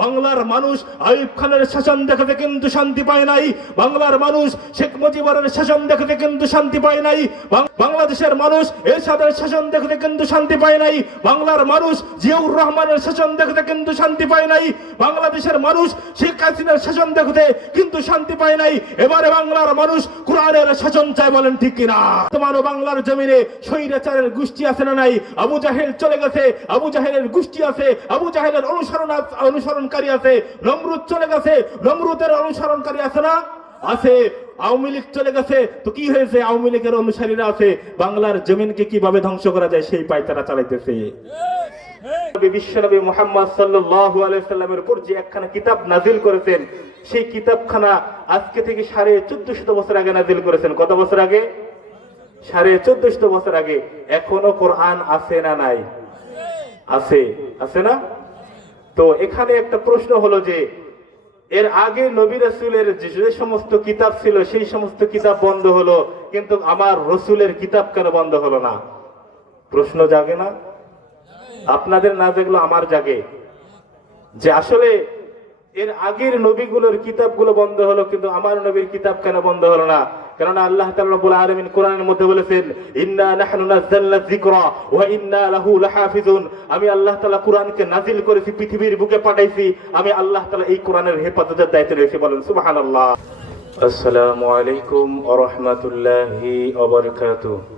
বাংলার মানুষ আইয়ুব খানের শাসন দেখতে কিন্তু শান্তি পায় নাই। বাংলার মানুষ শেখ মুজিবুরের শাসন দেখতে কিন্তু শান্তি পায় নাই। বাংলাদেশের মানুষ এরশাদের শাসন দেখতে কিন্তু শান্তি পায় নাই। বাংলার মানুষ জিয়াউর রহমানের শাসন দেখতে কিন্তু শান্তি পায় নাই। বাংলাদেশের মানুষ শেখ হাসিনার শাসন দেখতে কিন্তু শান্তি পায় নাই। এবারে বাংলার মানুষ কোরআনের শাসন চায়, বলেন ঠিক কিনা? তোমারও বাংলার জমিনে স্বৈরাচারের গোষ্ঠী আছে না নাই? আবু জাহেল চলে গেছে, আবু জাহেলের গোষ্ঠী আছে, আবু জাহেলের অনুসরণকারী আছে। নমরুদ চলে গেছে, নমরুদের অনুসরণকারী আছে না? আছে। আওয়ামী লীগ চলে গেছে, তো কি হয়েছে? আওয়ামী লীগের অনুসারীরা আছে। বাংলার জমিনকে কিভাবে ধ্বংস করা যায় সেই পায়তারা চালাইতেছে। বিশ্বনবী মুহাম্মদ সাল্লাল্লাহু আলাইহি সাল্লামের উপর যে একখানা কিতাব নাজিল করেছেন, সেই কিতাবখানা আজকে থেকে 1450 বছর আগে নাজিল করেছেন। কত বছর আগে? 1450 বছর আগে। এখনো কোরআন আছে না নাই? আছে, আছে না? তো এখানে একটা প্রশ্ন হলো যে এর আগে নবী রাসূলের যে সমস্ত কিতাব ছিল সেই সমস্ত কিতাব বন্ধ হলো, কিন্তু আমার রসুলের কিতাব কেন বন্ধ হলো না? প্রশ্ন জাগে না? আপনাদের না জাগলো আমার জাগে, যে আসলে এর আগের নবীগুলোর কিতাবগুলো বন্ধ হলো, কিন্তু আমার নবীর কিতাব কেন বন্ধ হলো না? কেননা আল্লাহ তাআলা রব্বুল আলামিন কোরআনের মধ্যে বলেছেন, ইন্না নাহনু নাযালনা যিকরা ওয়া ইন্না লাহু লাহাফিজুন। আমি আল্লাহ তাআলা কোরআনকে নাজিল করেছি, পৃথিবীর বুকে পাঠাইছি, আমি আল্লাহ তাআলা এই কোরআনের হেফাজতের দায়িত্বে রয়েছি, বলেন সুবহানাল্লাহ। আসসালামু আলাইকুম ওয়া রাহমাতুল্লাহি ওয়া বারাকাতুহু।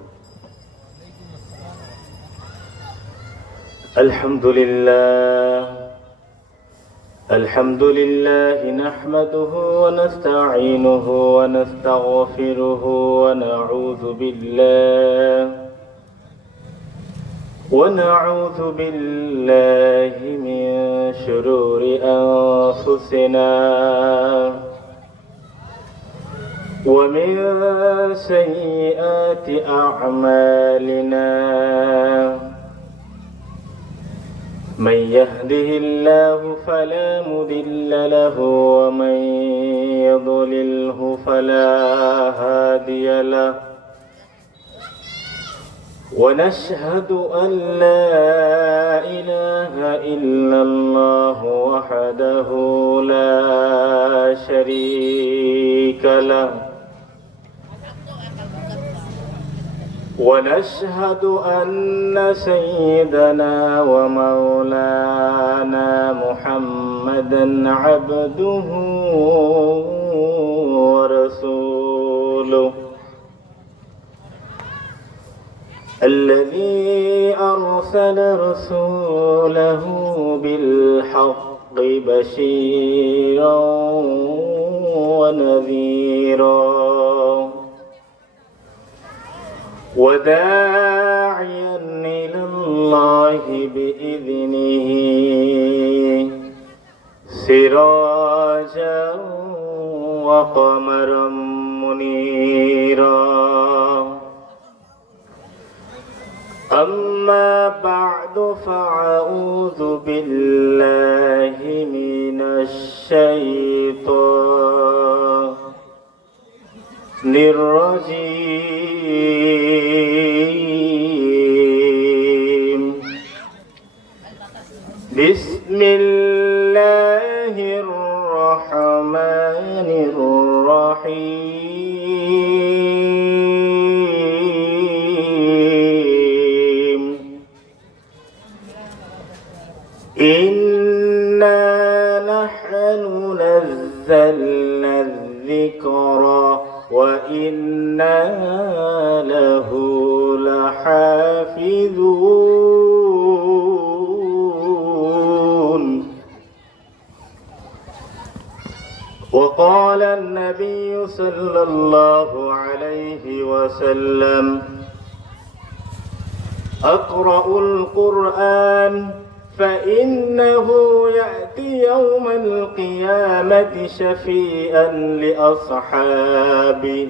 আলহামদুলিল্লাহ الحمد لله نحمده ونستعينه ونستغفره ونعوذ بالله من شرور أنفسنا ومن سيئات أعمالنا. من يهده الله فلا مضل له ومن يضلله فلا هادي له. ونشهد أن لا إله إلا الله وحده لا شريك له. ونشهد أن سيدنا ومولانا محمدا عبده ورسوله الذي أرسل رسوله بالحق بشيرا ونذيرا وداعيا إلى الله بإذنه سراجا وقمرا منيرا. أما بعد فأعوذ بالله من الشيطان الرجيم. بسم الله الرحمن الرحيم. إنا نحن نزلنا الذكر وإنا له لحافظون. وقال النبي صلى الله عليه وسلم أقرأوا القرآن فإنه يأتي يوم القيامة شفيعا لأصحابه.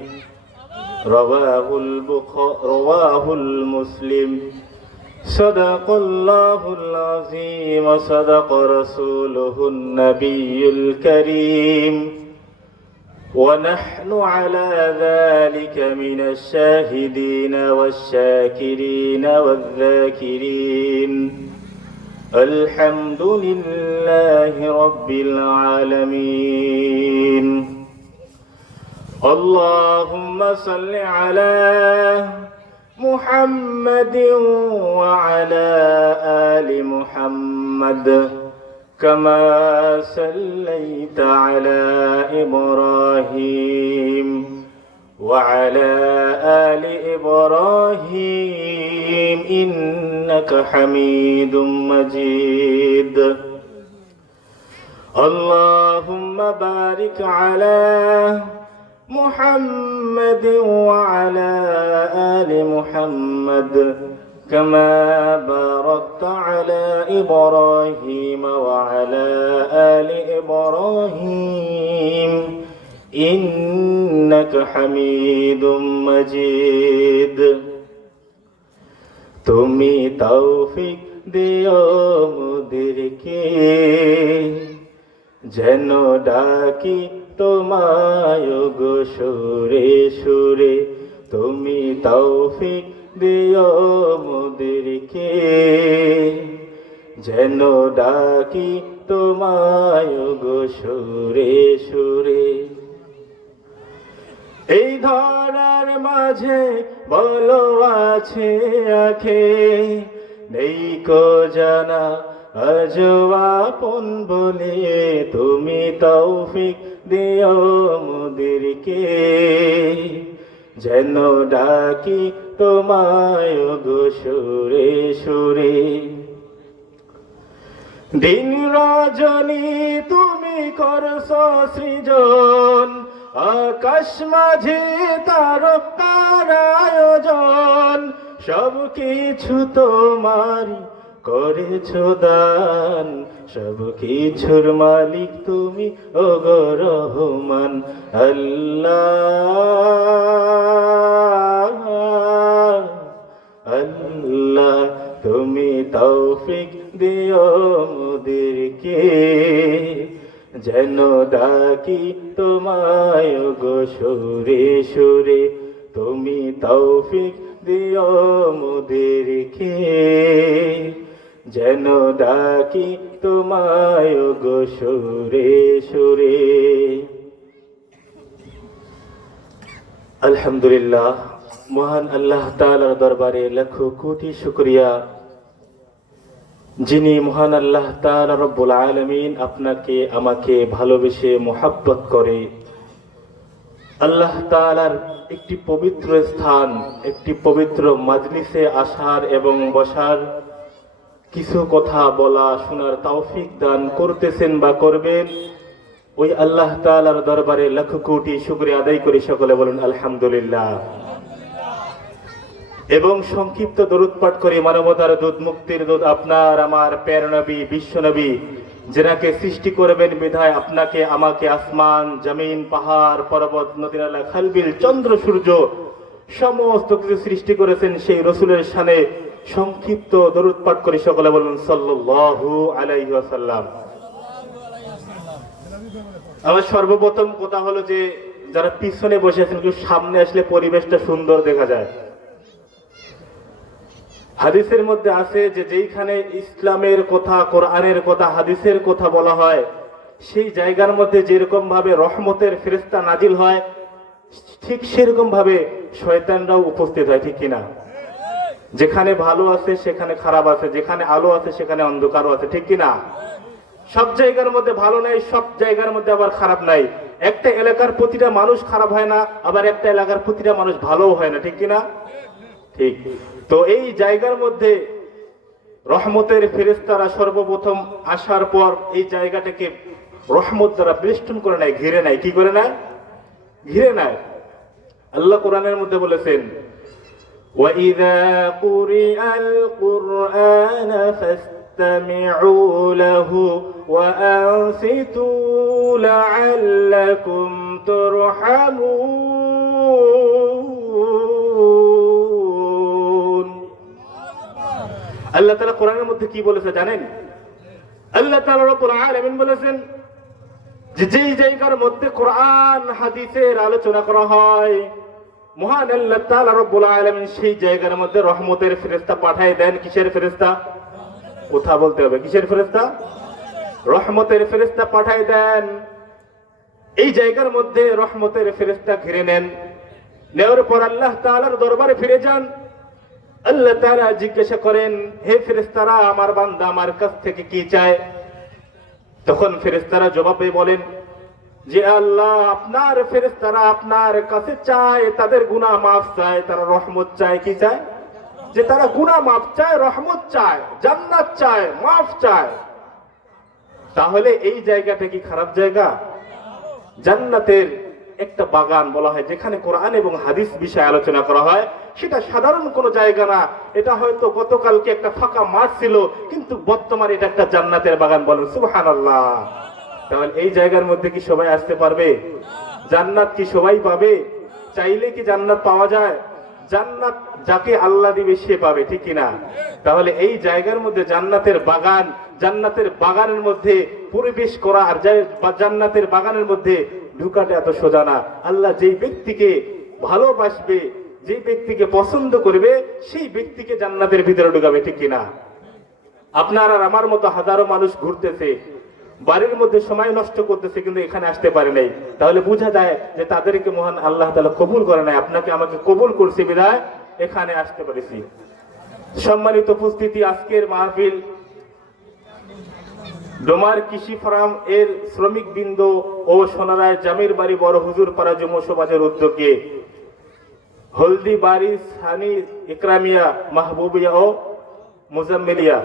رواه المسلم. صدق الله العظيم وصدق رسوله النبي الكريم ونحن على ذلك من الشاهدين والشاكرين والذاكرين الحمد لله رب العالمين اللهم صل على محمد وعلى آل محمد كما صليت على إبراهيم وعلى آل إبراهيم إنك حميد مجيد اللهم بارك على محمد وعلى آل محمد كما باركت على إبراهيم وعلى آل إبراهيم إنك حميد مجيد তুমি তৌফিক দিও মোদেরকে যেন ডাকি তোমায় গো সুরে সুরে তুমি তৌফিক দিও মোদেরকে যেন ডাকি তোমায় গো সুরে সুরে এই ধরার মাঝে বলো আছে আখে নেই কো জানা আজো আপন বলে তুমি তৌফিক দিও মোদেরকে যেন ডাকি তোমায় গো সুরে সুরে দিন রজনী তুমি করছো সৃজন আকাশ মাঝে তারকার আয়োজন সব কিছু তোমারই করেছো দান সব কিছুর মালিক তুমি ওগো রহমান আল্লাহ আল্লাহ তুমি তৌফিক দিও মোদেরকে যেন ডাকি তোমায় গো সুরে সুরে তুমি তৌফিক দিও মোদেরকে যেন ডাকি তোমায় গো সুরে সুরে আলহামদুলিল্লাহ মহান আল্লাহ তাআলার দরবারে লাখো কোটি শুকরিয়া যিনি মহান আল্লাহ তাআলা রব্বুল আলামিন আপনাকে আমাকে ভালোবেসে মোহাব্বত করে আল্লাহ তাআলার একটি পবিত্র স্থান একটি পবিত্র মাজলিসে আসার এবং বসার কিছু কথা বলা শোনার তৌফিক দান করতেছেন বা করবেন ওই আল্লাহ তাআলার দরবারে লাখ কোটি শুকরিয়া আদায় করি সকলে বলুন আলহামদুলিল্লাহ এবং সংক্ষিপ্ত দরুদ পাঠ করি মানবতার দূত মুক্তির দূত আপনার আমার প্যার নবী বিশ্ব নবী যেনাকে সৃষ্টি করবেন বিধায় আপনাকে আমাকে আসমান জমিন পাহাড় পর্বত নদী নালা খালবিল চন্দ্র সূর্য সমস্ত কিছু সৃষ্টি করেছেন সেই রসুলের শানে সংক্ষিপ্ত দরুদ পাঠ করি সকলে বলুন সাল্লাল্লাহু আলাইহি ওয়াসাল্লাম আমার সর্বপ্রথম কথা হলো যে যারা পিছনে বসে আছেন একটু সামনে আসলে পরিবেশটা সুন্দর দেখা যায় হাদিসের মধ্যে আছে যে যেইখানে ইসলামের কথা কোরআনের কথা হাদিসের কথা বলা হয় সেই জায়গার মধ্যে যেরকম ভাবে রহমতের ফেরেশতা নাজিল হয় ঠিক সেরকম ভাবে শয়তানরাও উপস্থিত হয় ঠিক কিনা যেখানে ভালো আছে সেখানে খারাপ আছে যেখানে আলো আছে সেখানে অন্ধকারও আছে ঠিক কিনা সব জায়গার মধ্যে ভালো নাই সব জায়গার মধ্যে আবার খারাপ নাই একটা এলাকার প্রতিটা মানুষ খারাপ হয় না আবার একটা এলাকার প্রতিটা মানুষ ভালোও হয় না ঠিক কিনা ঠিক তো এই জায়গার মধ্যে রহমতের ফেরেশতারা সর্বপ্রথম আসার পর এই জায়গাটাকে রহমত দ্বারা বেষ্টন করে নেয় ঘিরে নেয় কি করে নেয় ঘিরে নেয় আল্লাহ কোরআনের মধ্যে বলেছেন وَإِذَا قُرِئَ الْقُرْآنَ فَاسْتَمِعُوا لَهُ وَأَنصِتُوا لَعَلَّكُمْ تُرْحَمُونَ আল্লাহ তাআলা কোরআনের মধ্যে কি বলেছে জানেন আল্লাহ তাআলা রব্বুল আলামিন বলেছেন যে যেই জায়গার মধ্যে কোরআন হাদিসের আলোচনা করা হয় মহান আল্লাহ তাআলা রব্বুল আলামিন সেই জায়গার মধ্যে রহমতের ফেরেশতা পাঠায় দেন কিসের ফেরেশতা কথা বলতে হবে। কিসের ফেরেশতা? রহমতের ফেরেশতা পাঠায় দেন। এই জায়গার মধ্যে রহমতের ফেরেশতা ঘিরে নেন। নেওয়ার পর আল্লাহ তাআলার দরবারে ফিরে যান। আল্লাহ তাআলা জিজ্ঞাসা করেন, হে ফেরেশতারা, আমার বান্দা আমার কাছ থেকে কি চায়? তখন ফেরেশতারা জবাবে বলেন যে আল্লাহ, আপনার ফেরেশতারা আপনার কাছে চায়, তাদের গুনাহ মাফ চায়, তারা রহমত চায়। কি চায়? যে তারা গুনাহ মাফ চায়, রহমত চায়, জান্নাত চায়, মাফ চায়। তাহলে এই জায়গাটা কি খারাপ জায়গা? জান্নাতের একটা বাগান বলা হয়, যেখানে কোরআন এবং হাদিস বিষয়ে আলোচনা করা হয়। সেটা সাধারণ কোনো জায়গা না। এটা হয়তো গতকালকে একটা ফাঁকা মাঠ ছিল, কিন্তু বর্তমানে এটা একটা জান্নাতের বাগান। বলেন সুবহানাল্লাহ। তাহলে এই জায়গার মধ্যে কি সবাই আসতে পারবে? জান্নাত কি সবাই পাবে? চাইলে কি জান্নাত পাওয়া যায়? জান্নাত যাকে আল্লাহ দিবে সে পাবে, ঠিক কিনা? তাহলে এই জায়গার মধ্যে জান্নাতের বাগান, জান্নাতের বাগানের মধ্যে পরিবেশ করা আর জান্নাতের বাগানের মধ্যে ঢুকাটা এত সোজা না। আল্লাহ যেই ব্যক্তিকে ভালোবাসবে, যেই ব্যক্তিকে পছন্দ করবে, সেই ব্যক্তিকে জান্নাতের ভিতরে ঢুকাবে, ঠিক কিনা? আপনার আর আমার মতো হাজারো মানুষ ঘুরতেছে, বাড়ির মধ্যে সময় নষ্ট করতেছে, কিন্তু এখানে আসতে পারে নাই। তাহলে বোঝা যায় যে তাদেরকে মহান আল্লাহ তাআলা কবুল করে নাই। আপনাকে আমাকে কবুল করছে বিধায় এখানে আসতে পেরেছি। সম্মানিত উপস্থিতি, আজকের মাহফিল ডোমার কৃষি ফার্ম এর শ্রমিক বৃন্দ ও সোনারায় জামির বাড়ি বড় হুজুর পাড়া যুব সমাজের উদ্যোগে হলদি বাড়ি সানি ইকরামিয়া মাহবুবিয়া ও মুজাম্মিলিয়া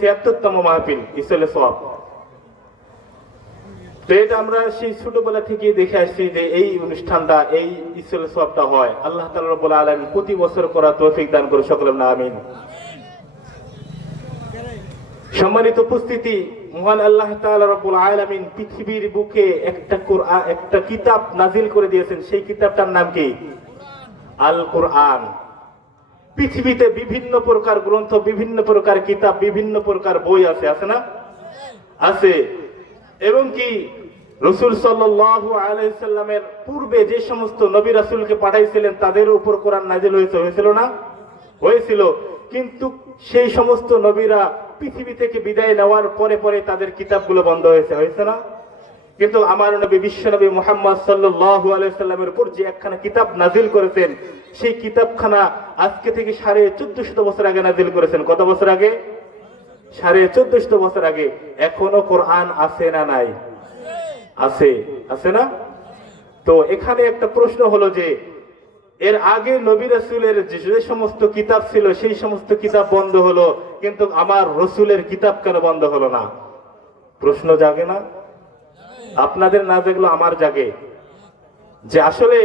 ৭৬তম মাহফিল ইসলে সওয়াব। তো এটা আমরা সেই ছোটবেলা থেকে দেখে আসছি যে এই অনুষ্ঠানটা, এই ইসলে সওয়াবটা হয়। আল্লাহ তাআলা রব্বুল আলামিন প্রতি বছর করার তৌফিক দান করে সকলে বলেন আমিন। সম্মানিত উপস্থিতি, মহান আল্লাহ তাআলা রব্বুল আলামিন পৃথিবীর বুকে একটা কিতাব নাজিল করে দিয়েছেন। সেই কিতাবটার নাম কি? আল কোরআন। পৃথিবীতে বিভিন্ন প্রকার গ্রন্থ, বিভিন্ন প্রকার কিতাব, বিভিন্ন প্রকার বই আছে, আছে না? আছে। এবং কি রাসূল সাল্লাল্লাহু আলাইহি সাল্লামের পূর্বে যে সমস্ত নবী রাসূলকে পাঠাইছিলেন তাদের উপর কোরআন নাজিল হয়েছিল না? হয়েছিল। কিন্তু সেই সমস্ত নবীরা পৃথিবী থেকে বিদায় নেওয়ার পরে পরে তাদের কিতাবগুলো বন্ধ হয়েছে না? কিন্তু আমার নবী বিশ্ব নবী মুহাম্মদ সাল্লাল্লাহু আলাইহি সাল্লামের উপর যে একখানা কিতাব নাজিল করেছেন, সেই কিতাবখানা আজকে থেকে 1450 বছর আগে নাজিল করেছেন। কত বছর আগে? 1450 বছর আগে। এখনো কোরআন আছে না নাই? আছে, আছে না? তো এখানে একটা প্রশ্ন হলো যে এর আগে নবী রাসূলের যে সমস্ত কিতাব ছিল সেই সমস্ত কিতাব বন্ধ হলো, কিন্তু আমার রসুলের কিতাব কেন বন্ধ হলো না? প্রশ্ন জাগে না? আপনাদের না জাগলো আমার জাগে, যে আসলে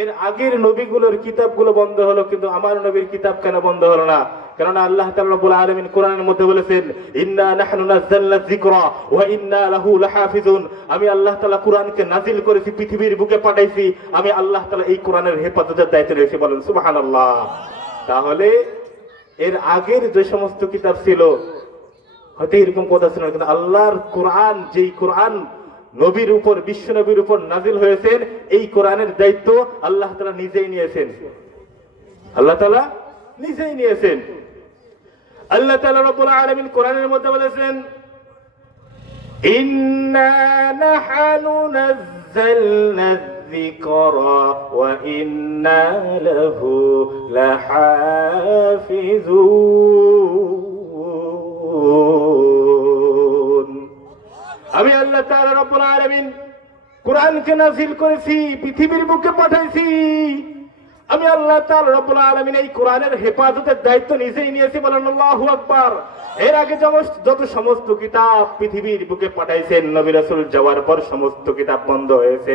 এর আগের নবীগুলোর কিতাবগুলো বন্ধ হলো, কিন্তু আমার নবীর কিতাব কেন বন্ধ হলো না? কারণ আল্লাহ তাআলা রব্বুল আলামিন কোরআনের মধ্যে বলেছেন, ইন্না নাহনু নাযালনা যিকরা ওয়া ইন্না লাহু লাহাফিজুন। আমি আল্লাহ তাআলা কোরআনকে নাজিল করেছি, পৃথিবীর বুকে পাঠাইছি, আমি আল্লাহ তাআলা এই কোরআনের হেফাজতের দায়িত্ব রয়েছে। বলেন সুবহানাল্লাহ। তাহলে এর আগের যে সমস্ত কিতাব ছিল হয়তো এরকম কথা ছিল, কিন্তু আল্লাহর কোরআন, যেই কোরআন নবীর উপর, বিশ্ব নবীর উপর নাজিল হয়েছেন, এই কোরআনের দায়িত্ব আল্লাহ তাআলা নিজেই নিয়েছেন। আল্লাহ তাআলা নিজেই নিয়েছেন। আল্লাহ তাআলা রব্বুল আলামিন কোরআনের মধ্যে বলেছেন, ইন্না নাহনু নাযালনা যিকরা ওয়া ইন্না লাহু লাহাফিজুন। আমি আল্লাহ তাআলা রব্বুল আলামিন কোরআনকে নাযিল করেছি, পৃথিবীর বুকে পাঠাইছি। আমি আল্লাহ তাআলা রব্বুল আলামিন এই কোরআনের হেফাজতের দায়িত্ব নিজেই নিয়েছি। বলেন আল্লাহু আকবার। এর আগে যত সমস্ত কিতাব পৃথিবীর বুকে পাঠাইছেন, নবী রাসূল যাওয়ার পর সমস্ত কিতাব বন্ধ হয়েছে,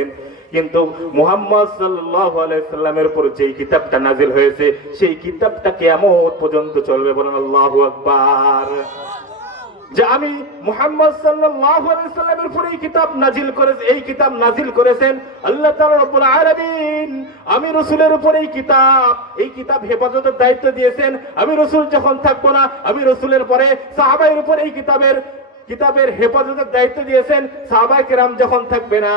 কিন্তু মুহাম্মদ সাল্লাল্লাহু আলাইহি সাল্লামের উপর যেই কিতাবটা নাজিল হয়েছে সেই কিতাবটা কিয়ামত পর্যন্ত চলবে। বলেন আল্লাহু আকবার। যে আমি মুহাম্মদ সাল্লাল্লাহু আলাইহি সাল্লামের উপর এই কিতাব নাজিল করেছে, এই কিতাব নাজিল করেছেন আল্লাহ তাআলা রব্বুল আলামিন। আমি রাসূলের উপর এই কিতাব হেফাজতের দায়িত্ব দিয়েছেন। আমি রাসূল যখন থাকবো না, আমি রাসূলের পরে সাহাবায়ের উপর এই কিতাবের হেফাজতের দায়িত্ব দিয়েছেন। সাহাবায়ে কেরাম যখন থাকবে না,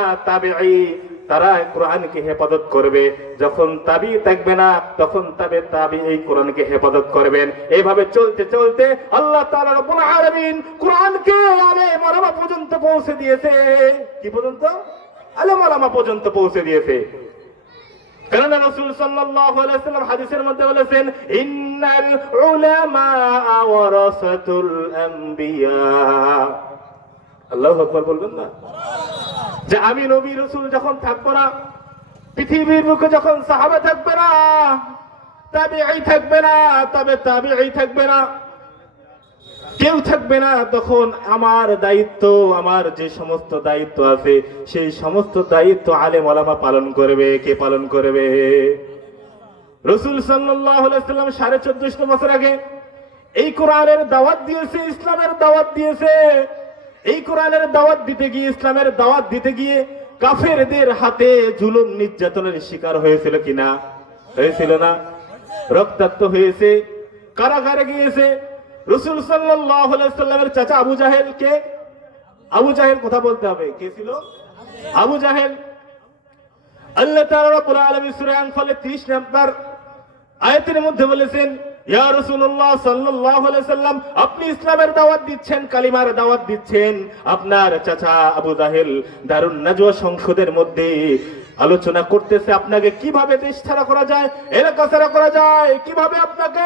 তারা কোরআনকে হেফাজত করবে, যখন তাবি থাকবে না তখন তাবি এই কোরআনকে হেফাজত করবেন। এইভাবে চলতে চলতে আল্লাহ তাআলা রব্বুল আলামিন কোরআনকে আলেম ওলামা পর্যন্ত পৌঁছে দিয়েছে। কি পর্যন্ত? আলেম ওলামা পর্যন্ত পৌঁছে দিয়েছে। কারণ রাসূল সাল্লাল্লাহু আলাইহি ওয়াসাল্লাম হাদিসের মধ্যে বলেছেন, ইন্নাল উলামা ওয়ারাসাতুল আম্বিয়া। আল্লাহু আকবার বলবেন না? যে আমি নবী রাসূল যখন থাকবো না, পৃথিবীর বুকে যখন সাহাবা থাকবে না, তাবিঈ থাকবে না, তবে তাবিঈ থাকবে না, কেউ থাকবে না, তখন আমার দায়িত্ব, আমার যে সমস্ত দায়িত্ব আছে সেই সমস্ত দায়িত্ব আলেম ওলামা পালন করবে। কে পালন করবে? রাসূল সাল্লাল্লাহু আলাইহি ওয়াসাল্লাম 1450 বছর আগে এই কোরআনের দাওয়াত দিয়েছে, ইসলামের দাওয়াত দিয়েছে। এই কোরআনের দাওয়াত দিতে গিয়ে, ইসলামের দাওয়াত দিতে গিয়ে কাফেরদের হাতে জুলুম নির্যাতনের শিকার হয়েছিল কিনা? হয়েছিল না? রক্তাক্ত হয়েছে, কারাগারে গিয়েছে। রাসূল সাল্লাল্লাহু আলাইহি ওয়াসাল্লামের চাচা আবু জাহেল, কে? আবু জাহেল, কথা বলতে হবে, কে ছিল? আবু জাহেল। আল্লাহ তাআলা রব্বুল আলামিন সূরা আনফালের 30 নম্বর আয়াতের মধ্যে বলেছেন, ইয়া রাসূলুল্লাহ সাল্লাল্লাহু আলাইহি ওয়াসাল্লাম, আপনি ইসলামের দাওয়াত দিচ্ছেন, কালিমার দাওয়াত দিচ্ছেন, আপনার চাচা আবু জাহেল দারুন নাজওয়া সংসদের মধ্যে আলোচনা করতেছে আপনাকে কিভাবে দেশ ছাড়া করা যায়, এলাকা ছাড়া করা যায়, কিভাবে আপনাকে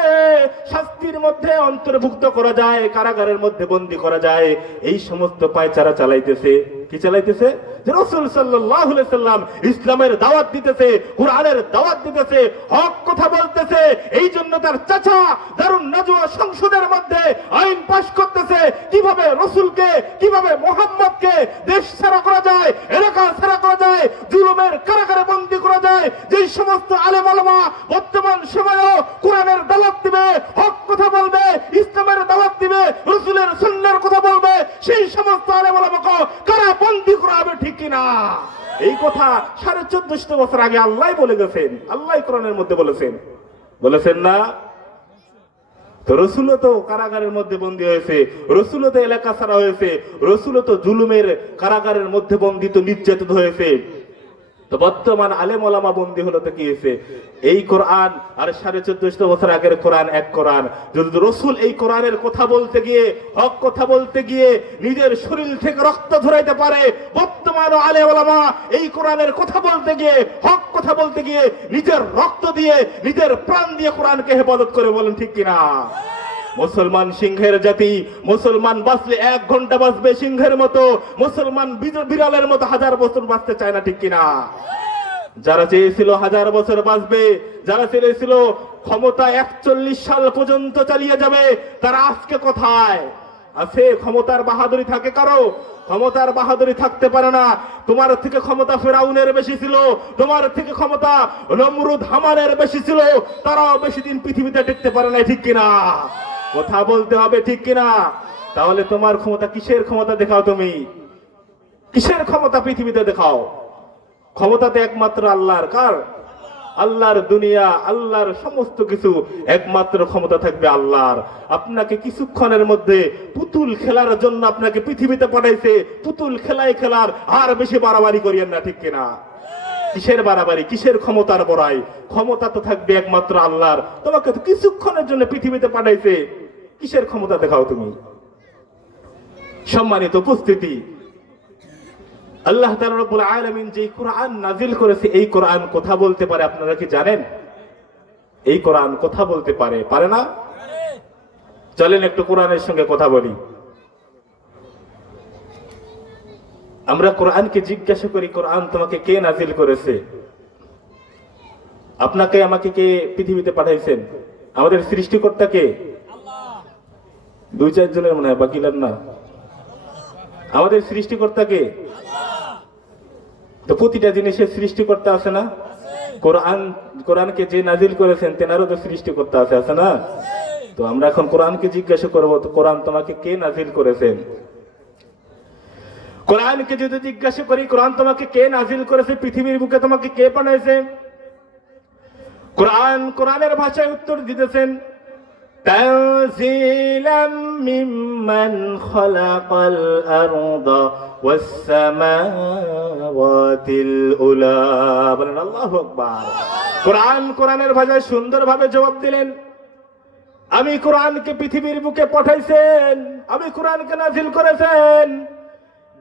শাস্তির মধ্যে অন্তর্ভুক্ত করা যায়, কারাগারের মধ্যে বন্দী করা যায়, এই সমস্ত পায়চারা চালাইতেছে। কি চালাইতেছে? যে রাসূল সাল্লাল্লাহু আলাইহি ওয়াসাল্লাম ইসলামের দাওয়াত দিতেছে, কোরআনের দাওয়াত দিতেছে, হক কথা বলতেছে, এই জন্য তার চাচা দারুন নাজওয়া সংসদের মধ্যে আইন পাশ করতেছে কিভাবে রাসূলকে, কিভাবে মুহাম্মদকে দেশ ছাড়া করা যায়, এলাকা ছাড়া করা যায়, জুলুমের কারাগারে বন্দী করা যায়। যে সমস্ত আলেম ওলামা বর্তমান সময়েও কোরআনের দাওয়াত দিবে, হক কথা বলবে, ইসলামের দাওয়াত দিবে, রাসূলের সুন্নাহর কথা বলবে, সেই সমস্ত আলেম ওলামাকে কারা বন্দী করা হবে, ঠিক কিনা? এই কথা 1450 বছর আগে আল্লাহ বলে গেছেন। আল্লাহ কোরআনের মধ্যে বলেছেন না? তো রাসূলও তো কারাগারের মধ্যে বন্দী হয়েছে, রাসূলও তো এলাকা ছাড়া হয়েছে, রাসূলও তো জুলুমের কারাগারের মধ্যে বন্দিত, নির্যাতিত হয়েছে। তো বর্তমান আলেম ওলামা বন্দী হলো তো কি হয়েছে? এই কোরআন আর 1450 বছর আগের কোরআন এক কোরআন। যদি রাসূল এই কোরআনের কথা বলতে গিয়ে, হক কথা বলতে গিয়ে নিজের শরীর থেকে রক্ত ঝরাইতে পারে, বর্তমান আলেম ওলামা এই কোরআনের কথা বলতে গিয়ে, হক কথা বলতে গিয়ে নিজের রক্ত দিয়ে, নিজের প্রাণ দিয়ে কোরআনকে হেফাজত করে। বলেন ঠিক কিনা? মুসলমান সিংহের জাতি, মুসলমান বাঁচলে 1 ঘন্টা বাঁচবে সিংহের মতো, মুসলমান বিড়ালের মতো 1000 বছর বাঁচতে চায় না, ঠিক কিনা? যারা চেয়েছিল 1000 বছর বাঁচবে, যারা চেয়েছিল ক্ষমতা 41 সাল পর্যন্ত চালিয়ে যাবে, তারা আজকে কোথায় আছে? ক্ষমতার বাহাদুরি থাকে কারো? ক্ষমতার বাহাদুরি থাকতে পারে না। তোমার থেকে ক্ষমতা ফেরাউনের বেশি ছিল, তোমার থেকে ক্ষমতা নমরুদ হামানের বেশি ছিল, তারাও বেশি দিন পৃথিবীতে টিকতে পারে না, ঠিক কিনা? কথা বলতে হবে, ঠিক কিনা? তাহলে তোমার ক্ষমতা কিসের ক্ষমতা দেখাও? তুমি কিসের ক্ষমতা পৃথিবীতে দেখাও? ক্ষমতাতে একমাত্র আল্লাহর। কার? আল্লাহর। দুনিয়া, আল্লাহর সমস্ত কিছু, একমাত্র ক্ষমতা থাকবে আল্লাহর। আপনাকে কিছুক্ষণের মধ্যে পুতুল খেলার জন্য আপনাকে পৃথিবীতে পাঠাইছে, পুতুল খেলার আর বেশি বাড়াবাড়ি করিয়েন না, ঠিক কিনা? কিসের বাড়াবাড়ি, কিসের ক্ষমতার বড়াই? ক্ষমতা তো থাকবে একমাত্র আল্লাহর। তোমাকে তো কিছুক্ষণের জন্য পৃথিবীতে পাঠাইছে, কিসের ক্ষমতা দেখাও তুমি? সম্মানিত উপস্থিতি, আল্লাহ তাআলা রব্বুল আলামিন যে কোরআন নাজিল করেছে, এই কোরআন কথা বলতে পারে। আপনারা কি জানেন এই কোরআন কথা বলতে পারে? পারে না? চলেন একটু কোরআনের সঙ্গে কথা বলি। আমরা কোরআনকে জিজ্ঞাসা করি, কোরআন তোমাকে কে নাজিল করেছে? আপনাকে আমাকে কে পৃথিবীতে পাঠাইছেন? আমাদের সৃষ্টিকর্তা কে? আল্লাহ। 2-4 জনের মনে হয়, বাকিলার না। আমাদের সৃষ্টিকর্তা কে? তো প্রতিটা জিনিসের সৃষ্টিকর্তা আছে না? কোরআনকে যে নাজিল করেছেন তেনারও তো সৃষ্টিকর্তা আছে না? তো আমরা এখন কোরআনকে জিজ্ঞাসা করবো, তো কোরআন তোমাকে কে নাজিল করেছেন? কোরআনকে যদি জিজ্ঞাসা করি, কোরআন তোমাকে কে নাজিল করেছে, পৃথিবীর বুকে তোমাকে কে পাঠাইছে? কোরআনের ভাষায় উত্তর দিতেছেন, তানজিলাম মিম্মান খালাকাল আরদা ওয়াস সামাওয়াতিল উলা। বলেন আল্লাহু আকবার। কোরআনের ভাষায় সুন্দরভাবে জবাব দিলেন, আমি কোরআনকে পৃথিবীর বুকে পাঠাইছেন, আমি কোরআনকে নাজিল করেছেন।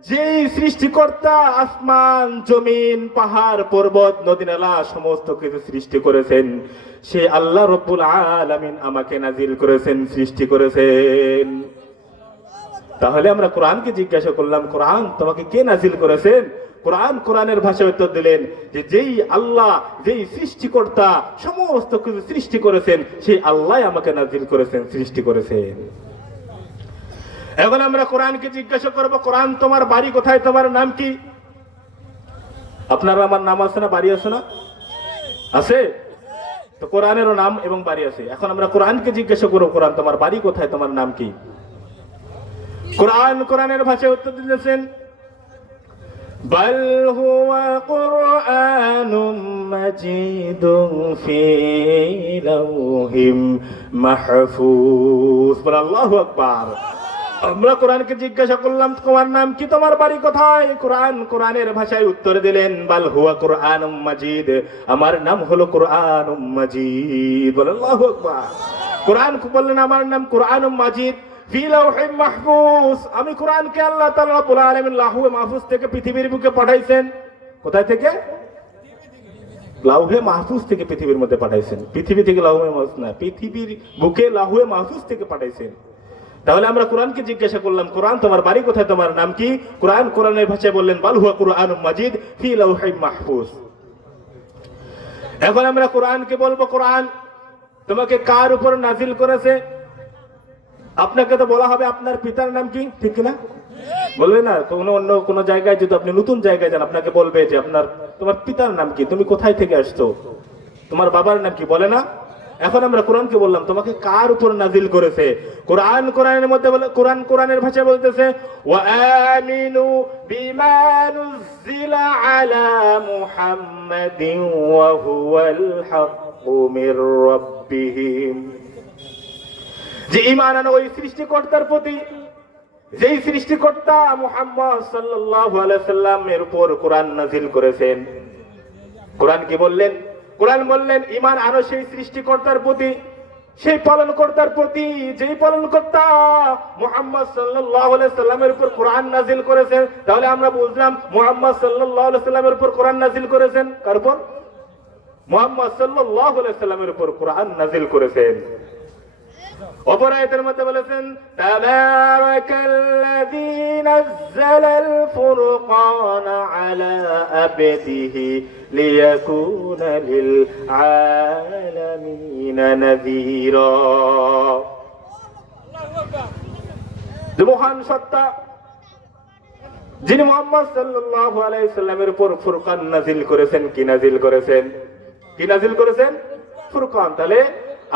যেই সৃষ্টিকর্তা আসমান জমিন পাহাড় পর্বত নদী নালা সমস্ত কিছু সৃষ্টি করেছেন, সে আল্লাহ রব্বুল আলামিন আমাকে নাজিল করেছেন, সৃষ্টি করেছেন। তাহলে আমরা কোরআনকে জিজ্ঞাসা করলাম, কোরআন তোমাকে কে নাজিল করেছেন? কোরআনের ভাষায় উত্তর দিলেন যে যেই আল্লাহ, যেই সৃষ্টিকর্তা সমস্ত কিছু সৃষ্টি করেছেন, সেই আল্লাহ আমাকে নাজিল করেছেন, সৃষ্টি করেছেন। এখন আমরা কোরআনকে জিজ্ঞাসা করব, কোরআন তোমার বাড়ি কোথায়, তোমার নাম কি? আপনার আমার নাম আছে না, বাড়ি আছে না? আছে তো, কোরআনেরও নাম এবং বাড়ি আছে। এখন আমরা কোরআনকে জিজ্ঞাসা করব, কোরআন তোমার বাড়ি কোথায়, তোমার নাম কি? কোরআনের ভাষায় উত্তর দিয়েছেন, বাল হুয়া কুরআনুম মাজিদুন ফি লাওহিম মাহফুজ। আল্লাহু আকবার। আমরা কোরআনকে জিজ্ঞাসা করলাম, তোমার নাম কি, তোমার বাড়ি কোথায়? কোরআনের ভাষায় উত্তর দিলেন, বাল হুয়া কুরআনুম মাজিদ, আমার নাম হলো কুরআনুম মাজিদ। বলেন আল্লাহু আকবার। কোরআন বললেন, আমার নাম কুরআনুম মাজিদ ফি লাওহিম মাহফুজ। আমি কোরআনকে আল্লাহ তাআলা রব্বুল আলামিন লাউহে মাহফুজ থেকে পৃথিবীর বুকে পাঠাইছেন। কোথায় থেকে? লাউহে মাহফুজ থেকে পৃথিবীর মধ্যে পাঠাইছেন। পৃথিবী থেকে লাউহে মাহফুজ না, পৃথিবীর বুকে লাউহে মাহফুজ থেকে পাঠাইছেন। তাহলে আমরা কোরআনকে জিজ্ঞাসা করলাম, কোরআন তোমার বাড়ি কোথায়, তোমার নাম কি? কোরআনের ভাষায় বললেন, বাল হুয়া কুরআনুম মাজিদ ফি লাওহিম মাহফুজ। এখন আমরা কোরআনকে বলবো, কোরআন তোমাকে কার উপর নাজিল করেছে? আপনাকে তো বলা হবে আপনার পিতার নাম কি, ঠিক কিনা? বলবে না? অন্য কোনো জায়গায় যদি আপনি নতুন জায়গায় যান, আপনাকে বলবে যে তোমার পিতার নাম কি, তুমি কোথায় থেকে আসছো, তোমার বাবার নাম কি, বলে না? এখন আমরা কোরআনকে বললাম, তোমাকে কার উপর নাজিল করেছে? কোরআনের মধ্যে বলে, কোরআনের ভাষায় বলতেছে, ওয়া আমিনু বিমা নুজিলা আলা মুহাম্মাদিন ওয়া হুয়াল হাক্কু মির রাব্বিহিম। যে ঈমান আনো ওই সৃষ্টিকর্তার প্রতি, যেই সৃষ্টিকর্তা মুহাম্মদ সাল্লাল্লাহু আলাইহি সাল্লামের উপর কোরআন নাজিল করেছেন। কোরআন কি বললেন? কোরআন বললেন, ঈমান আনো সেই সৃষ্টিকর্তার প্রতি, সেই পালনকর্তার প্রতি, যেই পালনকর্তা মুহাম্মদ সাল্লাল্লাহু আলাইহি সাল্লামের উপর কোরআন নাজিল করেছেন। তাহলে আমরা বুঝলাম মুহাম্মদ সাল্লাল্লাহু আলাইহি সাল্লামের উপর কোরআন নাজিল করেছেন। কার উপর? মুহাম্মদ সাল্লাল্লাহু আলাইহি সাল্লামের উপর কোরআন নাজিল করেছেন। অপর আয়াতের মধ্যে বলেছেন, তাবারাকাল্লাযী নাযালাল ফুরকানা আলা আবদিহি লিয়াকুনা লিল আলামিনা নাযীরা। মহান সত্তা যিনি মুহাম্মদ সাল্লাল্লাহু আলাইহি সাল্লামের উপর ফুরকান নাজিল করেছেন। কি নাজিল করেছেন? কি নাজিল করেছেন? ফুরকান। তাহলে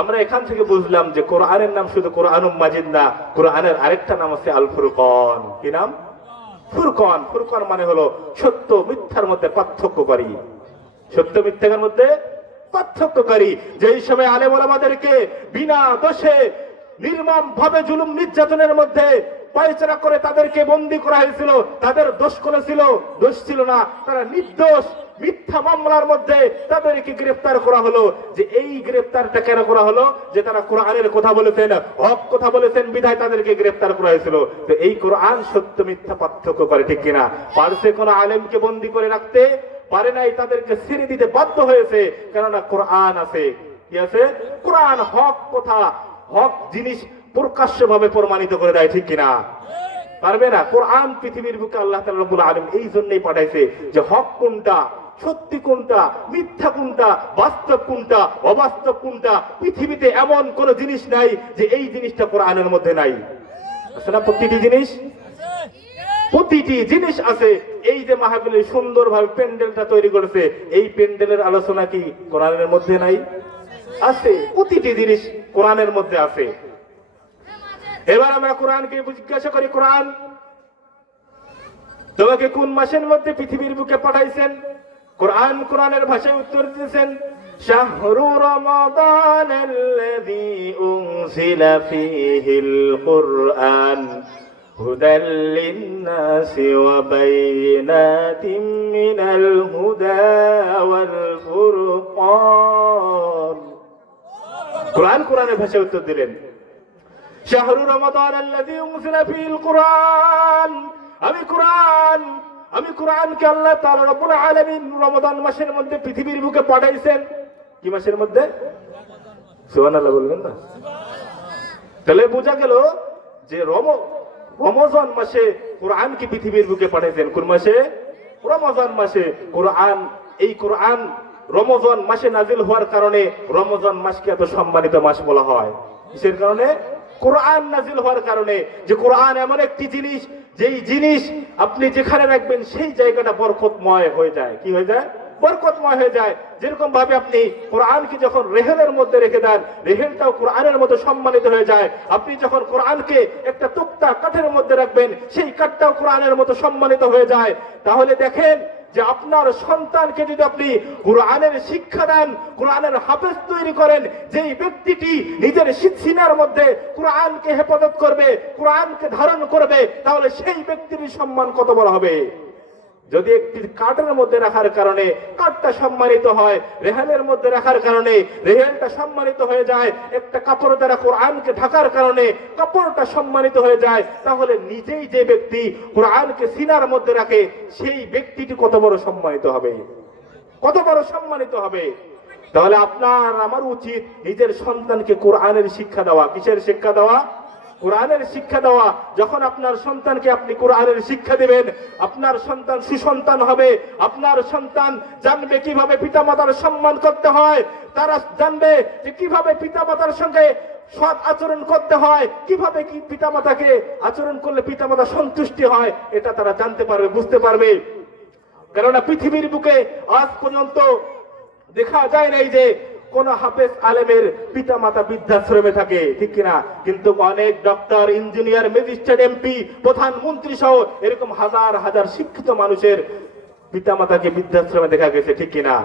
আমরা এখান থেকে বুঝলাম যে কোরআনের নাম শুধু কুরআনুম মাজিদ না, কোরআনের আরেকটা নাম আছে আল ফুরকান। কি নাম? ফুরকান। ফুরকান মানে হলো সত্য মিথ্যার মধ্যে পার্থক্যকারী, সত্য মিথ্যার মধ্যে পার্থক্যকারী। যেই সময় আলেম ওলামাদেরকে বিনা দোষে নির্মম ভাবে জুলুম নির্যাতনের মধ্যে পায়চারা করে তাদেরকে বন্দী করা হয়েছিল, তাদের দোষ করেছিল, দোষ ছিল না, তারা নির্দোষ, মিথ্যা মামলার মধ্যে তাদেরকে গ্রেফতার করা হলো। যে এই গ্রেফতারটা কেন করা হলো? যে তারা কোরআনের কথা বলেছেন, হক কথা বলেছেন, বিধায় তাদেরকে গ্রেফতার করা হয়েছিল। তো এই কোরআন সত্য মিথ্যা পার্থক্য করে, ঠিক কিনা? পারছে কোন আলেমকে বন্দী করে রাখতে? পারে নাই, তাদেরকে ছেড়ে দিতে বাধ্য হয়েছে, কেননা কোরআন আছে। কি আছে? কোরআন হক কথা, হক জিনিস প্রকাশ্য ভাবে প্রমাণিত করে দেয়, ঠিক কিনা? পারবে না। কোরআন পৃথিবীর বুকে আল্লাহ তাআলা রব্বুল আলামিন এই জন্যই পাঠাইছে যে হক কোনটা, সত্যি কোনটা, মিথ্যা কোনটা, বাস্তব কোনটা, অবাস্তব কোনটা। পৃথিবীতে এমন কোন জিনিস নাই যে এই জিনিসটা কোরআনের মধ্যে নাই। আছে না? প্রতিটি জিনিস, প্রতিটি জিনিস আছে। এই যে মাহফিলে সুন্দরভাবে প্যান্ডেলটা তৈরি করেছে, এই প্যান্ডেলের আলোচনা কি কোরআনের মধ্যে নাই? আছে। প্রতিটি জিনিস কোরআনের মধ্যে আছে। এবার আমরা কোরআনকে জিজ্ঞাসা করি, কোরআন তোমাকে কোন মাসের মধ্যে পৃথিবীর বুকে পাঠাইছেন? কোরআনের ভাষায় উত্তর দিয়েছেন, শাহরু রমাদানাল্লাযী উনজিলা ফীহিল কুরআন হুদাল লিন-নাসি ওয়া বাইয়িনাতিম মিনাল হুদা ওয়াল ফুরকান। কোরআনের ভাষায় উত্তর দিলেন, শাহরু রমাদানাল্লাযী উনজিলা ফীহিল কুরআন, আমি কোরআনকে আল্লাহ তাআলা রব্বুল আলামিন রমাদান মাসের মধ্যে পৃথিবীর বুকে পাঠাইছেন। কি মাসের মধ্যে? সুবহানাল্লাহ বলবেন না? তাহলে বোঝা গেল যে রমজান মাসে কোরআনকে পৃথিবীর বুকে পাঠাইছেন। কোন মাসে? রমজান মাসে। এই কোরআন রমজান মাসে নাজিল হওয়ার কারণে রমজান মাসকে এত সম্মানিত মাস বলা হয়। কিসের কারণে? কোরআন নাজিল হওয়ার কারণে। যে কোরআন এমন একটি জিনিস, যেই জিনিস আপনি যেখানে রাখবেন সেই জায়গাটা বরকতময় হয়ে যায়। কি হয়ে যায়? বরকতময় হয়ে যায়। যেরকম ভাবে আপনি কোরআনকে যখন রেহেলের মধ্যে রেখে দেন, রেহেলটাও কোরআনের মতো সম্মানিত হয়ে যায়। আপনি যখন কোরআনকে একটা তুক্তা কাঠের মধ্যে রাখবেন, সেই কাঠটাও কোরআনের মতো সম্মানিত হয়ে যায়। তাহলে দেখেন যে আপনার সন্তানকে যদি আপনি কোরআনের শিক্ষা দেন, কোরআনের হাফেজ তৈরি করেন, যেই ব্যক্তিটি নিজের সিনার মধ্যে কোরআনকে হেফাজত করবে, কোরআনকে ধারণ করবে, তাহলে সেই ব্যক্তির সম্মান কত বড় হবে। যদি একটি কাঠের মধ্যে রাখার কারণে কাঠটা সম্মানিত হয়, রেহালের মধ্যে রাখার কারণে রেহালটা সম্মানিত হয়ে যায়, একটা কাপড় দ্বারা কোরআনকে ঢাকার কারণে কাপড়টা সম্মানিত হয়ে যায়, তাহলে নিজেই যে ব্যক্তি কোরআনকে সিনার মধ্যে রাখে সেই ব্যক্তিটি কত বড় সম্মানিত হবে, কত বড় সম্মানিত হবে। তাহলে আপনার আমার উচিত নিজের সন্তানকে কোরআনের শিক্ষা দেওয়া। কিসের শিক্ষা দেওয়া? কোরআনের শিক্ষা দেওয়া। যখন আপনার সন্তানকে আপনি কোরআনের শিক্ষা দিবেন, আপনার সন্তান সুসন্তান হবে। আপনার সন্তান জানবে কিভাবে পিতামাতার সম্মান করতে হয়, তারা জানবে যে কিভাবে পিতামাতার সঙ্গে সৎ আচরণ করতে হয়, কিভাবে কি পিতামাতাকে আচরণ করলে পিতামাতা সন্তুষ্টি হয়, এটা তারা জানতে পারবে, বুঝতে পারবে। কেননা পৃথিবীর বুকে আজ পর্যন্ত দেখা যায় নাই যে কোন হাফেজ আলেমের পিতা মাতা বৃদ্ধাশ্রমে থাকে, ঠিক কিনা? কিন্তু অনেক ডক্টর, ইঞ্জিনিয়ার, ম্যাজিস্ট্রেট, এমপি, প্রধানমন্ত্রী সহ এরকম হাজার হাজার শিক্ষিত মানুষের পিতা মাতাকে বৃদ্ধাশ্রমে দেখা গেছে, ঠিক কিনা?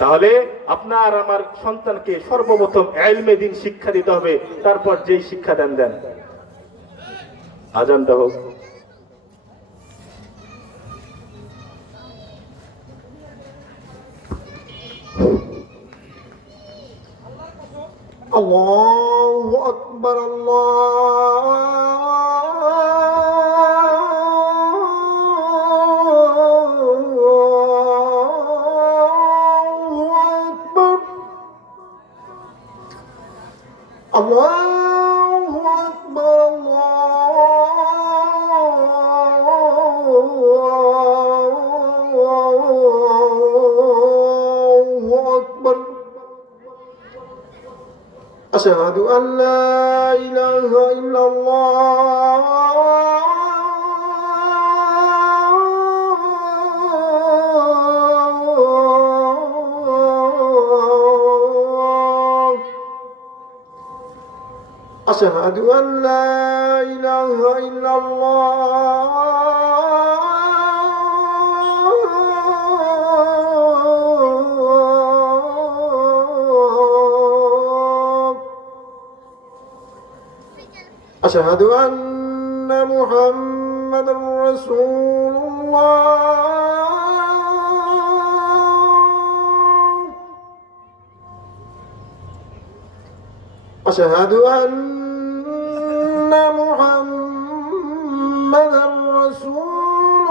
তাহলে আপনার আমার সন্তানকে সর্বপ্রথম ইলমে দ্বীন শিক্ষা দিতে হবে, তারপর যেই শিক্ষা দেন। আজানটা হোক। আল্লাহু আকবার, আল্লাহু আকবার, আল্লাহু আকবার, আল্লাহু আকবার। أشهد أن لا إله إلا الله أشهد أن لا إله إلا أشهد أن محمد رسول الله أشهد أن محمد رسول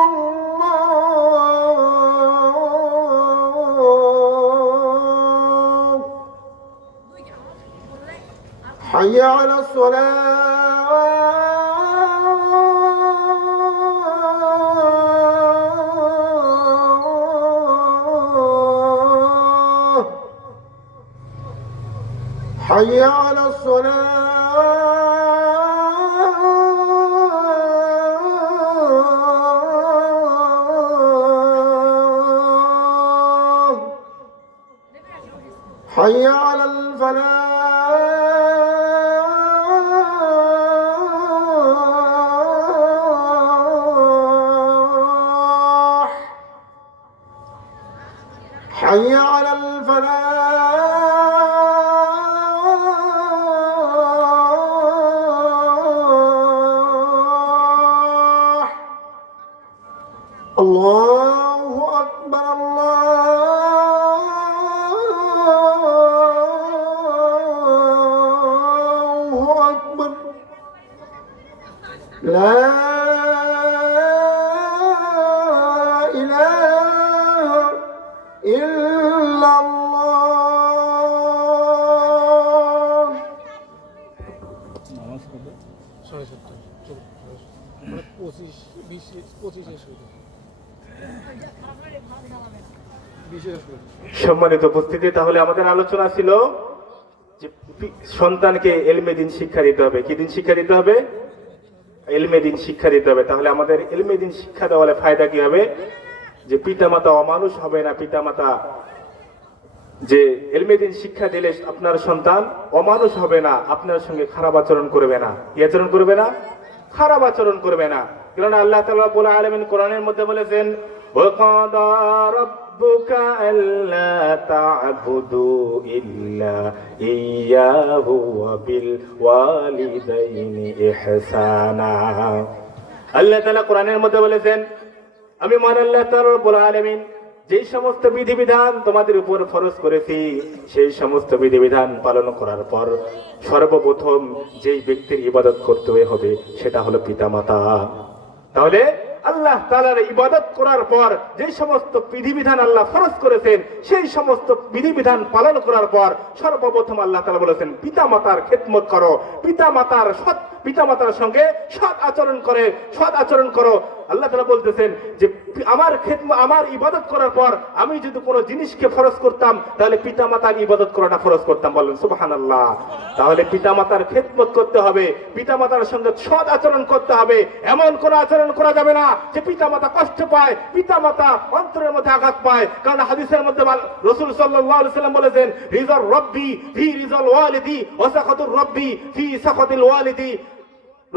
الله حي على الصلاة حي على الصلاة حي على الفلاح حي على الفلاح الله أكبر الله أكبر لا إله إلا الله নামাজ কবে 7:30 মানে 25 শেষ হয়ে যাবে 20 শেষ হয়ে যাবে। সম্মানিত উপস্থিতি, তাহলে আমাদের আলোচনা ছিল যে সন্তানকে এলমে দিন শিক্ষা দিতে হবে। কি দিন শিক্ষা দিতে হবে? এলমে দিন শিক্ষা দিতে হবে। তাহলে আমাদের এলমে দিন শিক্ষা দেওয়ালে ফায়দা কি হবে? যে পিতামাতা অমানুষ হবে না। পিতামাতা যে এলমে দিন শিক্ষা দিলে আপনার সন্তান অমানুষ হবে না, আপনার সঙ্গে খারাপ আচরণ করবে না। কি আচরণ করবে না? খারাপ আচরণ করবে না। কারণ আল্লাহ তাআলা রাব্বুল আলামিন কোরআনের মধ্যে বলেছেন, ওয়াকাদা রাব্বুকা আল্লা তা'বুদু ইল্লা ইয়্যাহু ওয়া বিল ওয়ালিদাইনি ইহসানা। আল্লাহ তাআলা কোরআনের মধ্যে বলেছেন, আমি মহান আল্লাহ তাআলা রাব্বুল আলামিন যেই সমস্ত বিধিবিধান তোমাদের উপর ফরজ করেছি, সেই সমস্ত বিধিবিধান পালন করার পর সর্বপ্রথম যেই ব্যক্তির ইবাদত করতে হবে সেটা হলো পিতামাতা। তাহলে আল্লাহ তাআলার ইবাদত করার পর যেই সমস্ত বিধিবিধান আল্লাহ ফরজ করেছেন, সেই সমস্ত বিধিবিধান পালন করার পর সর্বপ্রথম আল্লাহ তাআলা বলেছেন পিতামাতার খেদমত করো, পিতামাতার সঙ্গে সৎ আচরণ করো। আল্লাহ তাআলা বলতেছেন যে আমার ইবাদত করার পর আমি যদি কোনো জিনিসকে ফরজ করতাম তাহলে পিতামাতার ইবাদত করাটা ফরজ করতাম। বলেন সুবহানাল্লাহ। তাহলে পিতামাতার খেদমত করতে হবে, পিতামাতার সঙ্গে সৎ আচরণ করতে হবে। এমন কোন আচরণ করা যাবে না যে পিতামাতা কষ্ট পায়, পিতামাতা অন্তরের মধ্যে আঘাত পায়। কারণ হাদিসের মধ্যে রাসূল সাল্লাল্লাহু আলাইহি ওয়াসাল্লাম বলেছেন, রিজাল রব্বি ফি রিজাল ওয়ালিদি ওয়া সাখাতুর রব্বি ফি সাখাতিল ওয়ালিদি।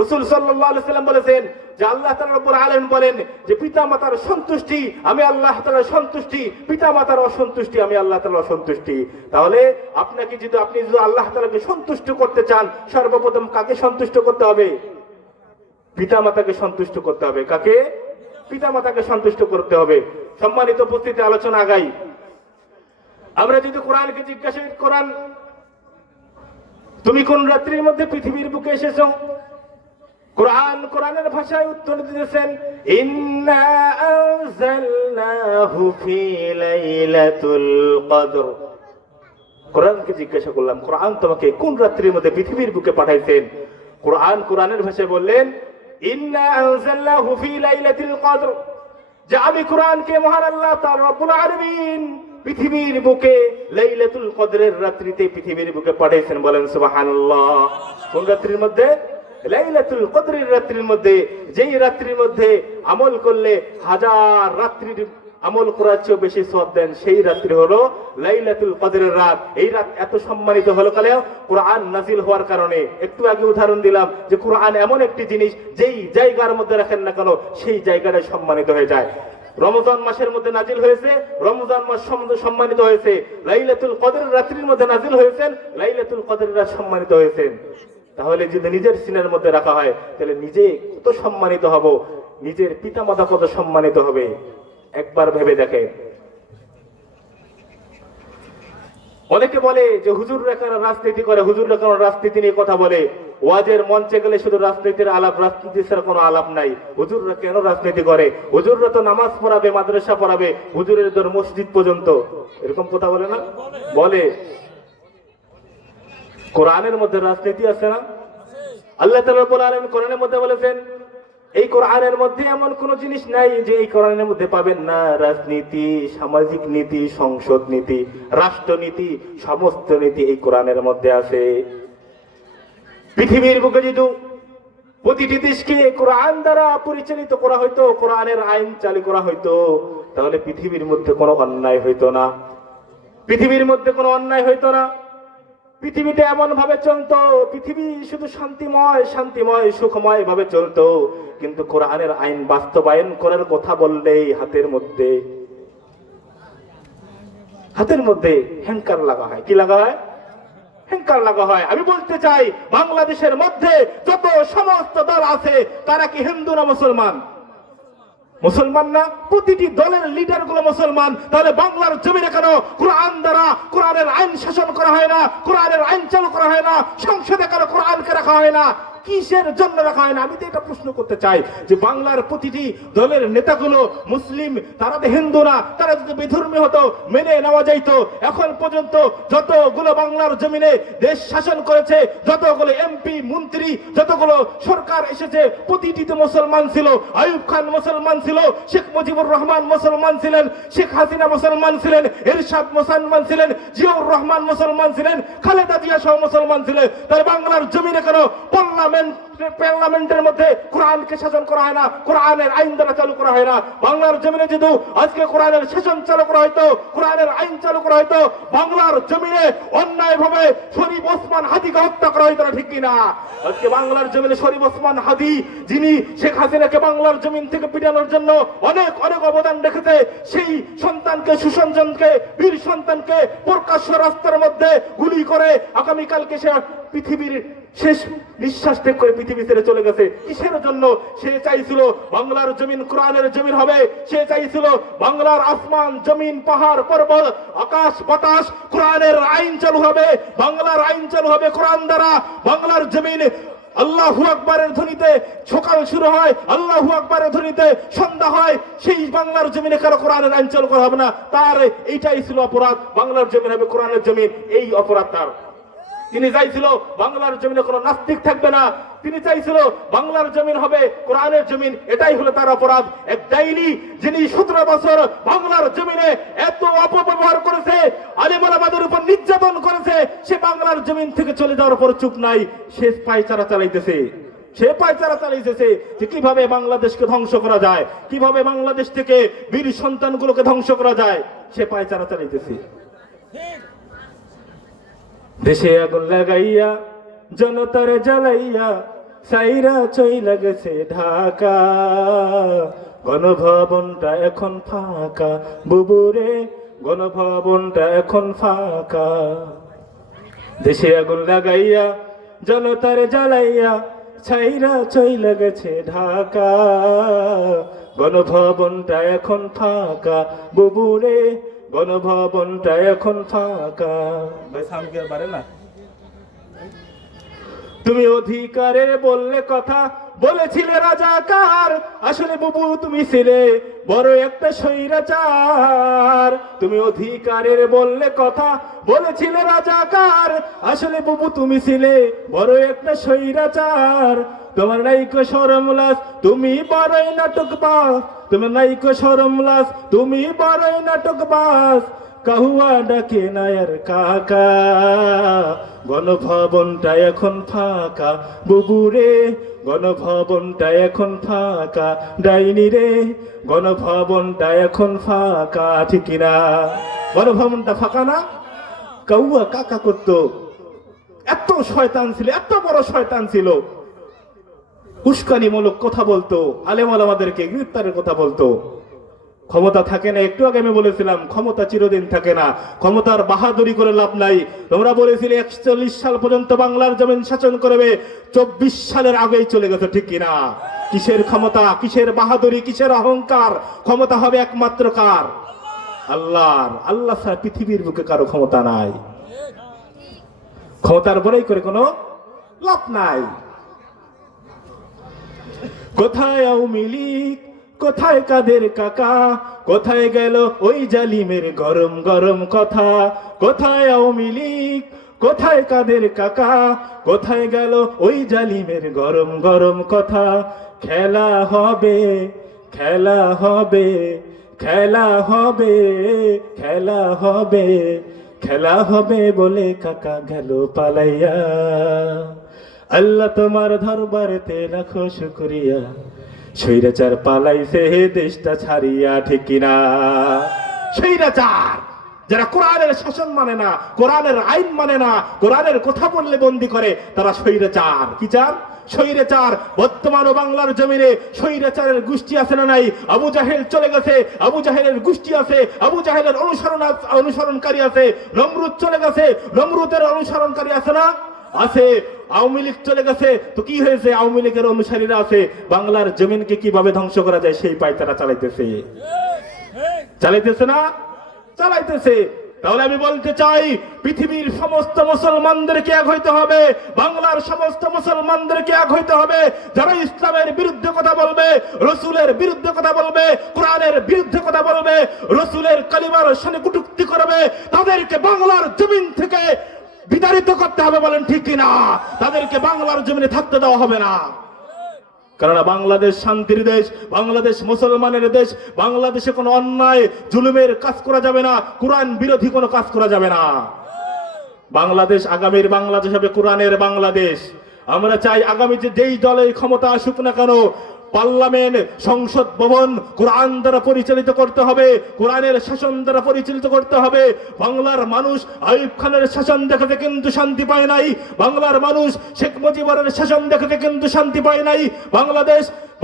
রাসূল সাল্লাল্লাহু আলাইহি ওয়াসাল্লাম বলেছেন যে আল্লাহ তাআলা রব্বুল আলামিন বলেন যে পিতামাতার সন্তুষ্টি আমি আল্লাহ তাআলার সন্তুষ্টি, পিতামাতার অসন্তুষ্টি আমি আল্লাহ তাআলার অসন্তুষ্টি। তাহলে আপনি যদি আল্লাহ তাআলাকে সন্তুষ্ট করতে চান, সর্বপ্রথম কাকে সন্তুষ্ট করতে হবে? পিতামাতাকে সন্তুষ্ট করতে হবে। কাকে? পিতামাতাকে সন্তুষ্ট করতে হবে। সম্মানিত উপস্থিতি, আলোচনা আগাই। আমরা যদি কোরআনকে জিজ্ঞাসা করেন, তুমি কোন রাত্রির মধ্যে পৃথিবীর বুকে এসেছো? কোরআনের ভাষায় উত্তর দিতেছেন, ইন্না আনজালনাহু ফি লাইলাতুল কদর। কোরআনকে জিজ্ঞাসা করলাম, কোরআন তোমাকে কোন রাত্রির মধ্যে পৃথিবীর বুকে পাঠাইছেন? কোরআনের ভাষায় বললেন, ইন্না আনজালনাহু ফি লাইলাতুল কদর, যে আমি কোরআনকে মহান আল্লাহ তাআলা রব্বুল আলামিন পৃথিবীর বুকে লাইলাতুল কদরের রাত্রিতে পৃথিবীর বুকে পাঠাইছেন। বলেন সুবহানাল্লাহ। কোন রাত্রির মধ্যে? লাইলাতুল কদরের রাত্রির মধ্যে। যেই রাত্রির মধ্যে আমল করলে হাজার রাত্রির আমল করার চেয়ে বেশি সওয়াব দেন, সেই রাত্রি হলো লাইলাতুল কদরের রাত। এই রাত এত সম্মানিত হলো কালে কোরআন নাজিল হওয়ার কারণে। একটু আগে উদাহরণ দিলাম যে কোরআন এমন একটি জিনিস যেই জায়গার মধ্যে রাখেন না কেন সেই জায়গাটাই সম্মানিত হয়ে যায়। রমজান মাসের মধ্যে নাজিল হয়েছে, রমজান মাস সম্মানিত হয়েছে। লাইলাতুল কদরের রাত্রির মধ্যে নাজিল হয়েছেন, লাইলাতুল কদরের রাত সম্মানিত হয়েছেন। তাহলে যদি নিজের সিনের মধ্যে রাখা হয় তাহলে নিজে কত সম্মানিত হব, নিজের পিতামাতা কত সম্মানিত হবে। একবার ভেবে দেখে। অনেকে বলে যে হুজুররা কেন রাজনীতি করে, হুজুররা কেন রাজনীতি নিয়ে কথা বলে। ওয়াজের মঞ্চে গেলে শুধু রাজনীতির আলাপ, রাজনীতি ছাড়া কোনো আলাপ নাই। হুজুররা কেন রাজনীতি করে? হুজুররা তো নামাজ পড়াবে, মাদ্রাসা পড়াবে, হুজুরের দর মসজিদ পর্যন্ত। এরকম কথা বলে না? বলে। কোরআনের মধ্যে রাজনীতি আছে না? আল্লাহ তাআলা রাব্বুল আলামিন কোরআনের মধ্যে বলেছেন, এই কোরআনের মধ্যে এমন কোন জিনিস নাই যে এই কোরআনের মধ্যে পাবেন না। রাজনীতি, সামাজিক নীতি, সংসদ নীতি, রাষ্ট্রনীতি, সমস্ত নীতি এই কোরআনের মধ্যে আছে। পৃথিবীর বুকে যদি প্রতিটি দেশকে কোরআন দ্বারা পরিচালিত করা হইতো, কোরআনের আইন চালু করা হইতো, তাহলে পৃথিবীর মধ্যে কোনো অন্যায় হইতো না। পৃথিবীর মধ্যে কোনো অন্যায় হইতো না। পৃথিবীতে এমন ভাবে চলতো, পৃথিবী শুধু শান্তিময় সুখময় ভাবে চলতো। কিন্তু কোরআনের আইন বাস্তবায়ন করার কথা বললেই হাতের মধ্যে হাতের মধ্যে হ্যাঙ্কার লাগা হয়। কি লাগা হয়? হ্যাঙ্কার লাগা হয়। আমি বলতে চাই, বাংলাদেশের মধ্যে যত সমস্ত দল আছে তারা কি হিন্দু না মুসলমান? মুসলমান না? প্রতিটি দলের লিডার গুলো মুসলমান। তাহলে বাংলার জমিনে কেন কোরআন দ্বারা কোরআনের আইন শাসন করা হয় না? কোরআনের আইন চালু করা হয় না? সংসদে কেন কোরআনকে রাখা হয় না? কিসের জন্য রাখা হয় না? আমি তো এটা প্রশ্ন করতে চাই যে বাংলার প্রতিটি দলের নেতাগুলো মুসলিম, তারা তো হিন্দু না। তারা যদি বিধর্মী হতো মেনে নেওয়া যাইতো। এখন পর্যন্ত যতগুলো বাংলার জমিনে দেশ শাসন করেছে, যতগুলো এমপি মন্ত্রী, যতগুলো সরকার এসেছে, প্রতিটিতে মুসলমান ছিল। আইয়ুব খান মুসলমান ছিল, শেখ মুজিবুর রহমান মুসলমান ছিলেন, শেখ হাসিনা মুসলমান ছিলেন, এরশাদ মুসলমান ছিলেন, জিয়াউর রহমান মুসলমান ছিলেন, খালেদা জিয়া সহ মুসলমান ছিলেন। তাই বাংলার জমিনে কেন পার্লামেন্টের মধ্যে কোরআনকে শাসন করা হয় না? কোরআনের আইন দ্বারা চালু করা হয় না? বাংলার জমিনে যদি আজকে কোরআনের শাসন চালু করা হয়তো, কোরআনের আইন চালু করা হয়তো, বাংলার জমিনে অন্যায়ভাবে শরীফ ওসমান হাদিকে হত্যা করা হয়তো না, ঠিক কিনা? আজকে বাংলার জমিনে শরীফ ওসমান হাদি, যিনি শেখ হাসিনাকে বাংলার জমিন থেকে পিটানোর জন্য অনেক অনেক অবদান রেখেছে, সেই সন্তানকে, সুসন্তানকে, বীর সন্তানকে প্রকাশ্য রাস্তার মধ্যে গুলি করে আগামীকালকে সে পৃথিবীর শেষ নিঃশ্বাস ত্যাগ করে পৃথিবী ছেড়ে চলে গেছে। কিসের জন্য? সে চাইছিল বাংলার জমিন কোরআনের জমিন হবে। সে চাইছিল বাংলার আসমান, জমিন, পাহাড়, পর্বত, আকাশ, বাতাস কোরআনের আইন চালু হবে। বাংলার আইন চালু হবে কোরআন দ্বারা। বাংলার জমিন আল্লাহু আকবারের ধ্বনিতে সকাল শুরু হয়, আল্লাহু আকবারের ধ্বনিতে সন্ধ্যা হয়। সেই বাংলার জমিনে কারো কোরআনের আইন চালু করা হবে না। তার এইটাই ছিল অপরাধ। বাংলার জমিন হবে কোরআনের জমিন, এই অপরাধ তার। তিনি চাইছিল বাংলার জমিনে কোনো নাস্তিক থাকবে না। তিনি চাইছিল বাংলার জমিন হবে কোরআনের জমিন, এটাই হলো তার অপরাধ। এক ডাইনি, যিনি 17 বছর বাংলার জমিনে এত অপব্যবহার করেছে, আলেম ওলামাদের উপর নির্যাতন করেছে, সে বাংলার জমিন থেকে চলে যাওয়ার পর চুপ নাই। সে পায়চারা চালাইতেছে। সে পায়চারা চালিয়েছে যে কিভাবে বাংলাদেশকে ধ্বংস করা যায়, কিভাবে বাংলাদেশ থেকে বীর সন্তানগুলোকে ধ্বংস করা যায়। সে পায়চারা চালাইতেছে। দেশে আগুন লাগাইয়া জনতার জ্বালাইয়া সাইরা চইলা গেছে ঢাকা। গণভবনটা এখন ফাঁকা, বুবুরে গণভবনটা এখন ফাঁকা। দেশে আগুন লাগাইয়া জনতার জ্বালাইয়া ছাইরা চইলা গেছে ঢাকা। গণভবনটা এখন ফাঁকা, বুবুরে গণভবনটা এখন ফাঁকা। ভাই সামনে আর বাড়ে না। তুমি অধিকারে বললে কথা, বলেছিলে রাজাকার, আসলে বুবু তুমি ছিলে বড় একটা স্বৈরাচার। তুমি অধিকারের বললে কথা, বলেছিলে রাজাকার, আসলে বুবু তুমি ছিলে বড় একটা স্বৈরাচার। তোমার নাইকো শরম লাজ, তুমি বড়ই নাটকবাজ। তোমার নাইকো শরম লাজ, তুমি বড়ই নাটকবাজ। কাহুয়া ডাকে নায়ার কাকা। গণভবনটা এখন ফাঁকা, বুবুরে গণভবনটা এখন ফাঁকা। ডাইনি রে গণভবনটা এখন ফাঁকা, ঠিক না? গণভবনটা ফাঁকা না? কাহুয়া কাকা করতো। এত শয়তান ছিল, এত বড় শয়তান ছিল। উস্কানিমূলক কথা বলতো, আলেম ওলামাদেরকে গ্রেফতারের কথা বলতো। ক্ষমতা থাকে না, একটু আগে আমি বলেছিলাম ক্ষমতা চিরদিন থাকে না। ক্ষমতার বাহাদুরি করে লাভ নাই। তোমরা বলেছিলে 41 সাল পর্যন্ত বাংলার জমিন শাসন করবে, 24 সালের আগেই চলে গেছে, ঠিক কিনা? কিসের ক্ষমতা, কিসের বাহাদুরি, কিসের অহংকার? ক্ষমতা হবে একমাত্র কার? আল্লাহর। আল্লাহ ছাড়া পৃথিবীর বুকে কারো ক্ষমতা নাই। ক্ষমতার বড়াই করে কোনো লাভ নাই। কোথায় আওয়ামী লীগ, কোথায় কাদের কাকা, কোথায় গেল ওই জালিমের গরম গরম কথা? কোথায় আওয়ামী লীগ, কোথায় কাদের কাকা, কোথায় গেল ওই জালিমের গরম গরম কথা? খেলা হবে, খেলা হবে, খেলা হবে, খেলা হবে, খেলা হবে বলে কাকা গেল পালাইয়া। আল্লাহ তোমার দরবারেতে লাখো শুকরিয়া, স্বৈরাচার পালাইছে হে দেশটা ছাড়িয়া, ঠিক কিনা? স্বৈরাচার যারা কোরআনের শাসন মানে না, কোরআনের আইন মানে না, কোরআনের কথা বললে বন্দি করে, তারা স্বৈরাচার। কি চান? স্বৈরাচার। বর্তমানও বাংলার জমিনে স্বৈরাচারের গোষ্ঠী আছে না নাই? আবু জাহেল চলে গেছে, আবু জাহেলের গোষ্ঠী আছে, আবু জাহেলের অনুসরণকারী আছে। নমরুদ চলে গেছে, নমরুদের অনুসরণকারী আছে না? আছে। আওয়ামী লীগ চলে গেছে, তো কি হয়েছে? আওয়ামী লীগের অনুসারীরা আছে। বাংলার জমিনকে কিভাবে ধ্বংস করা যায় সেই পায়তারা চালাইতেছে। চালাইতেছে না? চালাইতেছে। তাহলে আমি বলতে চাই, পৃথিবীর সমস্ত মুসলমানদেরকে এক হইতে হবে, বাংলার সমস্ত মুসলমানদেরকে এক হইতে হবে। যারা ইসলামের বিরুদ্ধে কথা বলবে, রসুলের বিরুদ্ধে কথা বলবে, কোরআনের বিরুদ্ধে কথা বলবে, রসুলের কালিমার সামনে কটূক্তি করবে, তাদেরকে বাংলার জমিন থেকে বিতাড়িত করতে হবে। বলেন ঠিক কিনা? তাদেরকে বাংলার জমিনে থাকতে দেওয়া হবে না। কারণ বাংলাদেশ শান্তির দেশ, বাংলাদেশ মুসলমানের দেশ। বাংলাদেশে কোনো অন্যায় জুলুমের কাজ করা যাবে না, কোরআন বিরোধী কোনো কাজ করা যাবে না। বাংলাদেশ আগামীর বাংলাদেশ হবে কোরআনের বাংলাদেশ। আমরা চাই আগামী যেই দলে ক্ষমতা আসুক না কেন, পার্লামেন্ট, সংসদ ভবন কোরআন দ্বারা পরিচালিত করতে হবে, কোরআনের শাসন দ্বারা পরিচালিত করতে হবে। বাংলার মানুষ আইয়ুব খানের শাসন দেখাতে কিন্তু শান্তি পায় নাই, বাংলার মানুষ শেখ মুজিবুরের শাসন দেখাতে কিন্তু শান্তি পায় নাই,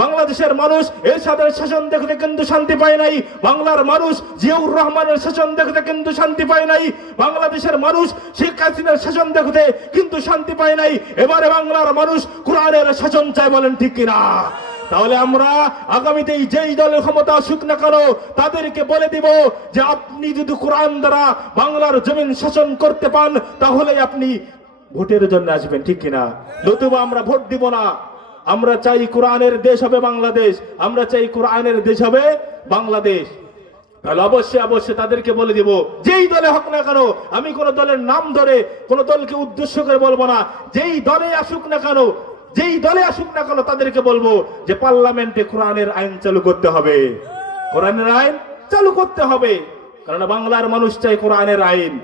বাংলাদেশের মানুষ এরশাদের শাসন দেখতে কিন্তু শান্তি পায় নাই, বাংলার মানুষ জিয়াউর রহমানের শাসন দেখতে কিন্তু শান্তি পায় নাই, বাংলাদেশের মানুষ শেখ হাসিনার শাসন দেখতে কিন্তু শান্তি পায় নাই। এবারে বাংলার মানুষ কোরআনের শাসন চায়। বলেন ঠিক কিনা? তাহলে আমরা আগামীতে যেই দলের ক্ষমতা আসুক না কেন, তাদেরকে বলে দিব যে আপনি যদি কোরআন দ্বারা বাংলার জমিন শাসন করতে পান, তাহলে আপনি ভোটের জন্য আসবেন। ঠিক কিনা? নতুবা আমরা ভোট দিব না। আমরা চাই কোরআনের দেশ হবে বাংলাদেশ, আমরা চাই কোরআনের দেশ হবে বাংলাদেশ। তাহলে অবশ্যই তাদেরকে বলে দিব, যেই দলে হোক না কেন, আমি কোন দলের নাম ধরে কোন দলকে উদ্দেশ্য করে বলবো না, যেই দলে আসুক না কেন, যেই দলে আসুক না কেন, তাদেরকে বলবো যে পার্লামেন্টে কোরআনের আইন চালু করতে হবে, কোরআনের আইন চালু করতে হবে। কারণ বাংলার মানুষ চাই কোরআনের আইন।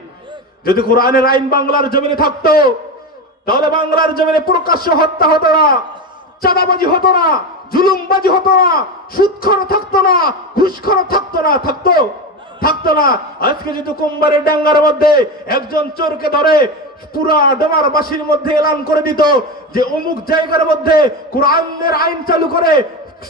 যদি কোরআনের আইন বাংলার জমিনে থাকতো, তাহলে বাংলার জমিনে প্রকাশ্য হত্যা হতো না, চাঁদাবাজি হতো না, জুলুমবাজি হতো না, সুদখোর থাকতো না, ঘুষখোর থাকতো না, থাকতো না। আজকে যদি কুম্বারের ডাঙ্গার মধ্যে একজন চোরকে ধরে পুরা ডোমারবাসীর মধ্যে এলান করে দিত যে অমুক জায়গার মধ্যে কোরআনের আইন চালু করে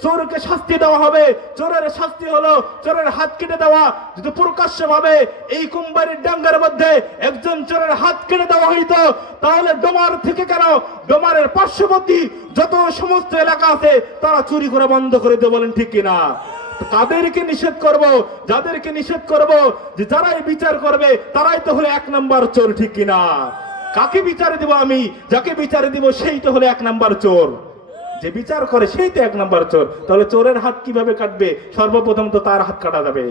চোরকে শাস্তি দেওয়া হবে, চোরের শাস্তি হলো চোরের হাত কেটে দেওয়া। যদি প্রকাশ্য ভাবে এই কুম্বারের ডাঙ্গার মধ্যে একজন চোরের হাত কেটে দেওয়া হইতো, তাহলে ডোমার থেকে কেন, ডোমারের পার্শ্ববর্তী যত সমস্ত এলাকা আছে তারা চুরি করে বন্ধ করে দেবে। বলেন ঠিক কিনা? তাদেরকে নিষেধ করব, যাদেরকে নিষেধ করব, যে যারাই বিচার করবে তারাই তো হলো এক নাম্বার চোর। ঠিক কিনা? কাকে বিচারে দিব আমি? যাকে বিচারে দিব সেই তো হলো এক নাম্বার চোর। যে বিচার করে সেই তো এক নাম্বার চোর। তাহলে চোরের হাত কিভাবে কাটবে? সর্বপ্রথম তো তার হাত কাটা যাবে।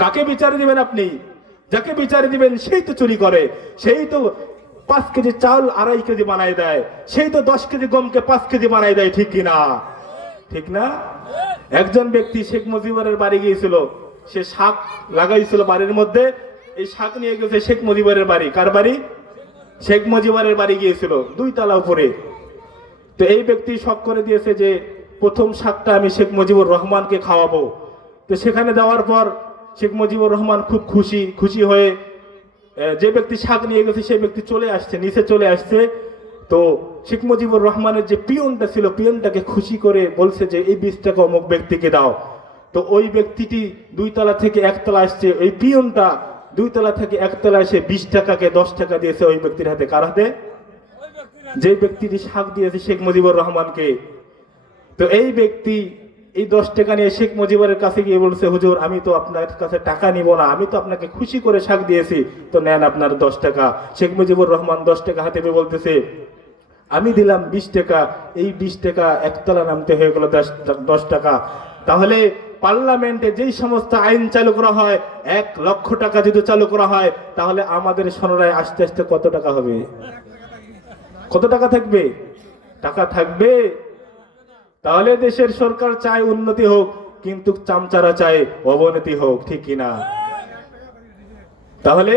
কাকে বিচারে দিবেন আপনি? যাকে বিচারে দিবেন সেই তো চুরি করে, সেই তো 5 কেজি চাল 2.5 কেজি বানায় দেয়, সেই তো 10 কেজি গমকে 5 কেজি বানায় দেয়। ঠিক কিনা? ঠিক না? একজন ব্যক্তি শেখ মুজিবুরের বাড়ি গিয়েছিল, সে শাক লাগাইছিল বাড়ির মধ্যে, এই শাক নিয়ে গেছে শেখ মুজিবুরের বাড়ি। কার বাড়ি? শেখ মুজিবুরের বাড়ি গিয়েছিল, 2 তলা উপরে। তো এই ব্যক্তি শখ করে দিয়েছে যে প্রথম শাকটা আমি শেখ মুজিবুর রহমানকে খাওয়াবো। তো সেখানে যাওয়ার পর শেখ মুজিবুর রহমান খুব খুশি হয়ে, যে ব্যক্তি শাক নিয়ে গেছে সেই ব্যক্তি চলে আসছে, নিচে চলে আসছে। তো শেখ মুজিবুর রহমানের যে পিয়নটা ছিল, পিয়নটাকে খুশি করে বলছে যে এই 20 টাকা অমুক ব্যক্তিকে দাও। তো ওই ব্যক্তিটি 2 তলা থেকে 1 তলা আসছে, ওই পিয়নটা 2 তলা থেকে 1 তলা এসে 20 টাকাকে 10 টাকা দিয়েছে ওই ব্যক্তির হাতে। কার হাতে? যে ব্যক্তিটি শাক দিয়েছে শেখ মুজিবুর রহমানকে। তো এই ব্যক্তি এই 10 টাকা নিয়ে শেখ মুজিবুরের কাছে গিয়ে বলছে, হুজুর আমি তো আপনার কাছে টাকা নিব না, আমি তো আপনাকে খুশি করে শাক দিয়েছি, তো নেন আপনার 10 টাকা। শেখ মুজিবুর রহমান 10 টাকা হাতে পেয়ে বলতেছে, আমি দিলাম 20 টাকা, এই 20 টাকা 1 তলা নামতে হয়ে গেল 10 টাকা। তাহলে পার্লামেন্টে যেই সমস্ত আইন চালু করা হয়, 1 লক্ষ টাকা যদি চালু করা হয়, তাহলে আমাদের সোনারায় আস্তে আস্তে কত টাকা হবে? কত টাকা থাকবে? টাকা থাকবে। তাহলে দেশের সরকার চায় উন্নতি হোক, কিন্তু চামচারা চায় অবনতি হোক। ঠিক কিনা? তাহলে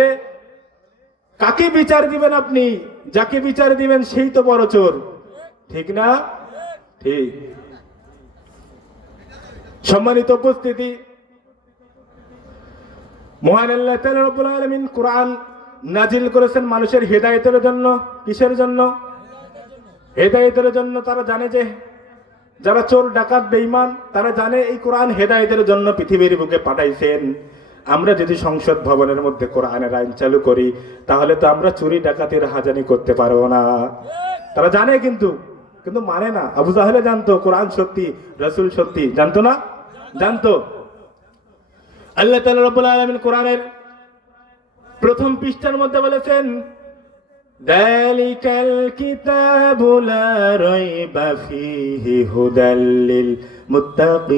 কাকে বিচার দিবেন আপনি? যাকে বিচার দিবেন সেই তো বড় চোর। ঠিক না? ঠিক। সম্মানিত উপস্থিতি, মহান আল্লাহ তাআলা রব্বুল আলামিন কোরআন নাজিল করেছেন মানুষের হেদায়েতের জন্য। কিসের জন্য? হেদায়েতের জন্য তারা জানে যে যারা চোর ডাকাত বেঈমান তারা জানে এই কোরআন হেদায়েতের জন্য পৃথিবীর বুকে পাঠাইছেন। আমরা যদি সংসদ ভবনের মধ্যে কোরআনের আইন চালু করি তাহলে তো আমরা চুরি ডাকাতির হাজানি করতে পারবো না। তারা জানে কিন্তু কিন্তু মানে না। আবু জাহেলে জানতো কোরআন সত্যি, রাসূল সত্যি, জানতো না? জানতো। আল্লাহ তাআলা রব্বুল আলামিন কোরআনের প্রথম পৃষ্ঠার মধ্যে বলেছেন, যালিকাল কিতাবু লা রাইবা ফীহি হুদাল লিল মুত্তাকিন।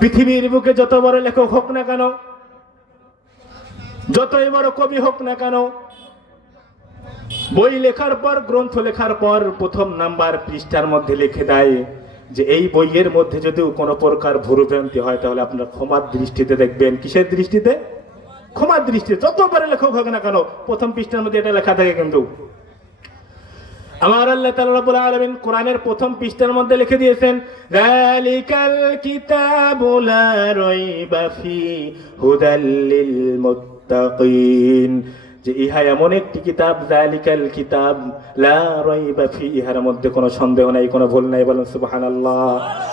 পৃথিবীর বুকে যত বড় লেখক হোক না কেন, যতই বড় কবি হোক না কেন, বই লেখার পর, গ্রন্থ লেখার পর প্রথম নাম্বার পৃষ্ঠার মধ্যে লিখে দেয় যে এই বইয়ের মধ্যে যদি কোনো প্রকার ভুলভ্রান্তি হয় তাহলে আপনার ক্ষমার দৃষ্টিতে দেখবেন। কিসের দৃষ্টিতে? ক্ষমার দৃষ্টিতে। যত বড় লেখক হোক না কেন প্রথম পৃষ্ঠার মধ্যে এটা লেখা থাকে। কিন্তু আমার আল্লাহ তাআলা রাব্বুল আলামিন কোরআনের প্রথম পৃষ্ঠার মধ্যে লিখে দিয়েছেন, যালিকাল কিতাবু লা রাইবা ফীহি হুদাল লিল মুত্তাকিন, যে ইহা এমন একটি কিতাব, যালিকাল কিতাব লা রাইবা ফীহি, ইহার মধ্যে কোনো সন্দেহ নাই, কোনো ভুল নাই। বলেন সুবহানাল্লাহ।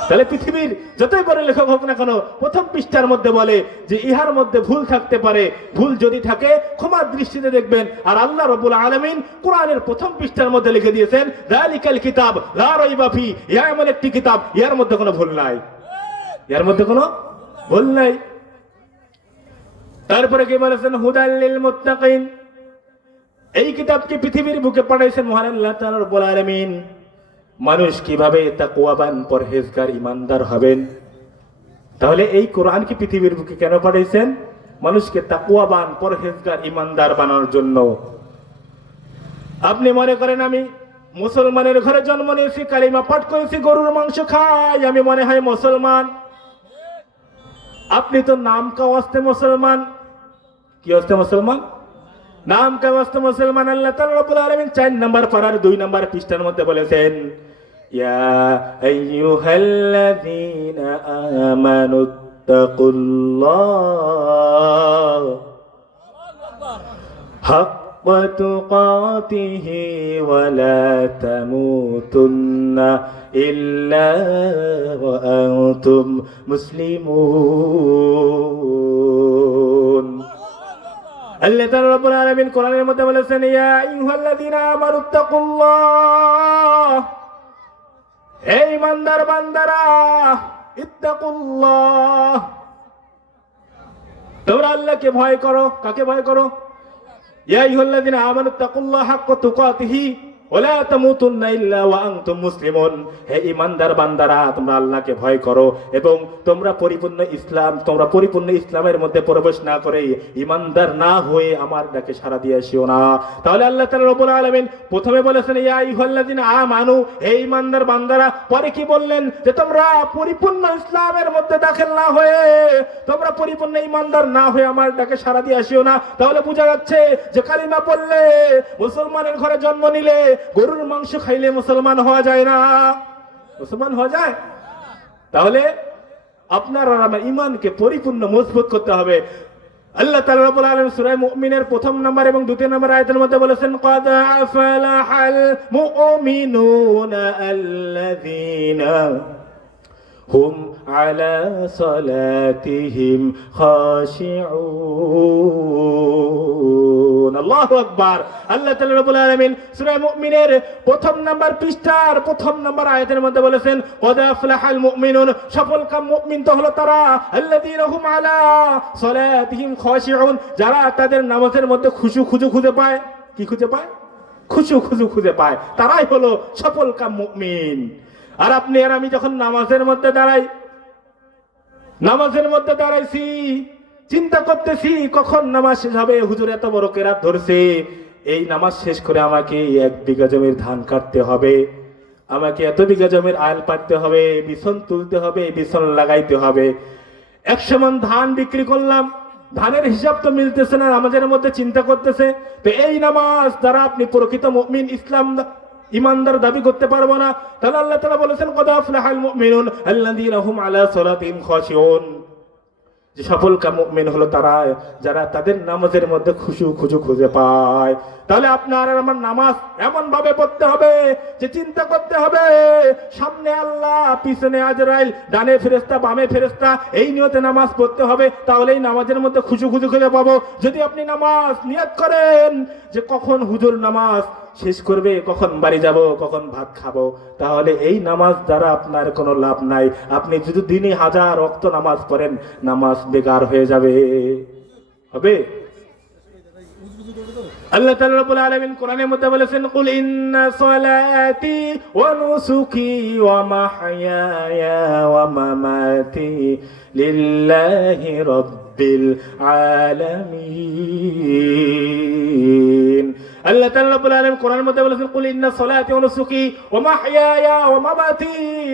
তাহলে পৃথিবীর যতই বড় লেখক হোক না কেন প্রথম পৃষ্ঠার মধ্যে বলে যে ইহার মধ্যে ভুল থাকতে পারে, ভুল যদি থাকে ক্ষমার দৃষ্টিতে দেখবেন। আর আল্লাহ রাব্বুল আলামিন কোরআনের প্রথম পৃষ্ঠার মধ্যে লিখে দিয়েছেন, যালিকাল কিতাব লা রাইবা ফীহি, ইহা এমন একটি কিতাব, ইহার মধ্যে কোনো ভুল নাই, ইহার মধ্যে কোনো ভুল নাই। তারপরে কি বলেছেন? হুদাল লিল মুত্তাকিন, এই কিতাবকে পৃথিবীর বুকে পাঠাইছেন মহান আল্লাহ তাআলা রব্বুল আলামিন। মানুষ কিভাবে তাকওয়াবান, পরহেজগার, ঈমানদার হবেন। তাহলে এই কোরআন কি পৃথিবীর বুকে কেন পাঠাইছেন? মানুষকে তাকওয়াবান, পরহেজগার, ঈমানদার বানানোর জন্য। আপনি মনে করেন আমি মুসলমানের ঘরে জন্ম নিয়েছি, কালিমা পাঠ করেছি, গরুর মাংস খাই, আমি মনে হয় মুসলমান। আপনি তো নাম কাওয়াস্তে মুসলমান। কি হস্তে মুসলমান? নাম কা ওয়াস্তে মুসলমান। আল্লাহ তাআলা রব্বুল আলামিন 4 নম্বর পারার 2 নম্বর পৃষ্ঠার মধ্যে বলেছেন, ইয়া আইয়ুহাল্লাযীনা আমানুত্তাকুল্লাহ হাক্কা তুকাতিহি ওয়া লা তামুতুন্না ইল্লা ওয়া আনতুম মুসলিমুন। আল্লাহ তাআলা রাব্বুল আলামিন কোরআনের মধ্যে বলেছেন, ইয়া আইয়ুহাল্লাযীনা আমানুত্তাকুল্লাহ, হে ঈমানদার বান্দারা, ইত্তাকুল্লাহ, তোমরা আল্লাহকে ভয় করো। কাকে ভয় করো? ইয়া আইয়ুহাল্লাযীনা আমানুত্তাকুল্লাহ হাক্কা তুকাতিহি ওয়া লা তামুতুন্না ইল্লা ওয়া আনতুম মুসলিমুন, হে ঈমানদার বান্দারা, তোমরা আল্লাহকে ভয় করো এবং তোমরা পরিপূর্ণ ইসলামের মধ্যে প্রবেশ না করে ঈমানদার না হয়ে আমার ডাকে সাড়া দিয়ে আসিও না। তাহলে আল্লাহ তাআলা রব্বুল আলামিন প্রথমে বলেছেন ইয়া আইয়ুহাল্লাযীনা আমানু, হে ঈমানদার বান্দারা। পরে কি বললেন? যে তোমরা পরিপূর্ণ ইসলামের মধ্যে দাখিল না হয়ে, তোমরা পরিপূর্ণ ঈমানদার না হয়ে আমার ডাকে সাড়া দিয়ে আসিও না। তাহলে বোঝা যাচ্ছে যে কালিমা পড়লে, মুসলমানের ঘরে জন্ম নিলে, গরুর মাংস খাইলে মুসলমান হওয়া যায় না। মুসলমান হওয়া যায়? তাহলে আপনার আর আমার ঈমানকে পরিপূর্ণ মজবুত করতে হবে। আল্লাহ তাআলা রাব্বুল আলামিন সূরা মুমিনের 1 নম্বর এবং 2 নম্বর আয়াতের মধ্যে বলেছেন, ক্বাদ আফলাহাল মুমিনুনা আল্লাযীনা হুম আলা সালাতিহিম খাশিউন। আল্লাহু আকবার। আল্লাহ তাআলা রাব্বুল আলামিন সূরা মুমিনের 1 নম্বর পৃষ্ঠার 1 নম্বর আয়াতের মধ্যে বলেছেন, ক্বাদ আফলাহাল মুমিনুন, সফলকাম মুমিন তো হলো তারা, আল্লাযীনা হুম আলা সালাতিহিম খাশিউন, যারা তাদের নামাজের মধ্যে খুশু খুঁজে পায়। কি খুঁজে পায়? খুশু খুঁজে পায়, তারাই হলো সফলকাম মুমিন। আর আপনি আর আমি যখন নামাজের মধ্যে দাঁড়াইছি, চিন্তা করতেছি কখন নামাজ শেষ হবে, হুজুর এত বড় কেরাত ধরছে, এই নামাজ শেষ করে আমাকে 1 বিঘা জমির ধান কাটতে হবে, আমাকে এত বিঘা জমির আল পাড়তে হবে, বিছন তুলতে হবে, বিছন লাগাইতে হবে। 100 মণ ধান বিক্রি করলাম, ধানের হিসাব তো মিলতেছে না, নামাজের মধ্যে চিন্তা করতেছে। তো এই নামাজ দ্বারা আপনি প্রকৃত মুমিন, ইসলাম ঈমানদার দাবি করতে পারবো না। তাহলে আল্লাহ তাআলা বলেছেন, ক্বাদ আফলাহাল মুমিনুন আল্লাযীনা হুম আলা সালাতিহিম খাশিউন, যে সফল মুমিন হলো তারা যারা তাদের নামাজের মধ্যে খুশু খুঁজে পায়। তাহলে আপনার আর আমার নামাজ এমন ভাবে পড়তে হবে যে চিন্তা করতে হবে সামনে আল্লাহ, পিছনে আজরাইল, ডানে ফেরেশতা, বামে ফেরেশতা, এই নিয়তে নামাজ পড়তে হবে। তাহলে এই নামাজের মধ্যে খুশু খুঁজে পাবো। যদি আপনি নামাজ নিয়ত করেন যে কখন হুজুর নামাজ শেষ করবে, কখন বাড়ি যাব, কখন ভাত খাবো, তাহলে এই নামাজ দ্বারা আপনার কোনো লাভ নাই। আপনি যদি দিনে 1000 ওয়াক্ত নামাজ পড়েন, নামাজ বেকার হয়ে যাবে। হবে? আল্লাহ তাআলা রাব্বুল আলামিন কোরআনের মধ্যে বলেছেন, কুল ইন্না সলাতি ওয়া নুসুকি ওয়া মাহইয়ায়া ওয়া মামাতি লিল্লাহি রাব্বিল আলামিন। আল্লাহ তাআলা রাব্বুল আলামিন কোরআনের মধ্যে বলেছেন, কুল ইন্না সলাতি ওয়া নুসুকি ওয়া মাহইয়ায়া ওয়া মামাতি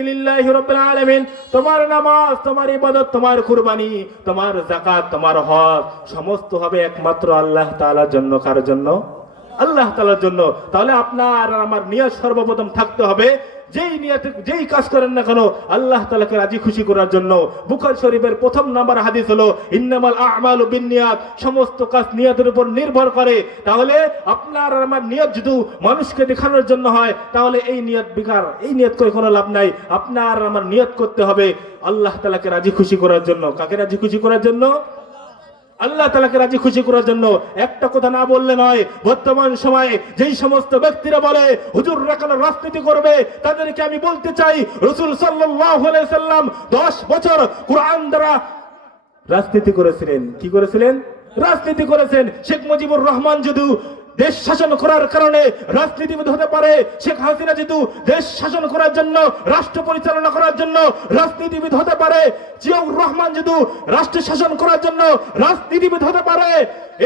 লিল্লাহি রাব্বিল আলামিন। তোমার নামাজ, তোমার ইবাদত, তোমার কুরবানি, তোমার যাকাত, তোমার হজ সমস্ত হবে একমাত্র আল্লাহ তাআলার জন্য। কার জন্য? আল্লাহ তাআলার জন্য। তাহলে আপনার আর আমার নিয়ত সর্বপ্রথম থাকতে হবে, যেই নিয়তে যেই কাজ করেন না কেন আল্লাহ তাআলাকে রাজি খুশি করার জন্য। বুখারী শরীফের 1 নম্বর হাদিস হলো ইন্নামাল আ'মালু বিন্নিয়াত, সমস্ত কাজ নিয়তের উপর নির্ভর করে। তাহলে আপনার আর আমার নিয়ত যদি মানুষকে দেখানোর জন্য হয়, তাহলে এই নিয়ত বেকার, এই নিয়ত করে কোনো লাভ নাই। আপনার আর আমার নিয়ত করতে হবে আল্লাহ তাআলাকে রাজি খুশি করার জন্য। কাকে রাজি খুশি করার জন্য? আল্লাহ তাআলাকে রাজি খুশি করার জন্য। একটা কথা না বললে নয়। বর্তমান সময়ে যেই সমস্ত ব্যক্তিরা বলে হুজুররা কেন রাজনীতি করবে, তাদেরকে আমি বলতে চাই, রাসূল সাল্লাল্লাহু আলাইহি সাল্লাম 10 বছর কোরআন দ্বারা রাজনীতি করেছিলেন। কি করেছিলেন? রাজনীতি করেছেন। শেখ মুজিবুর রহমান যদি দেশ শাসন করার কারণে রাজনীতিবিদ হতে পারে, শেখ হাসিনা যদি দেশ শাসন করার জন্য, রাষ্ট্র পরিচালনা করার জন্য রাজনীতিবিদ হতে পারে, জিয়াউর রহমান যদি রাষ্ট্র শাসন করার জন্য রাজনীতিবিদ হতে পারে,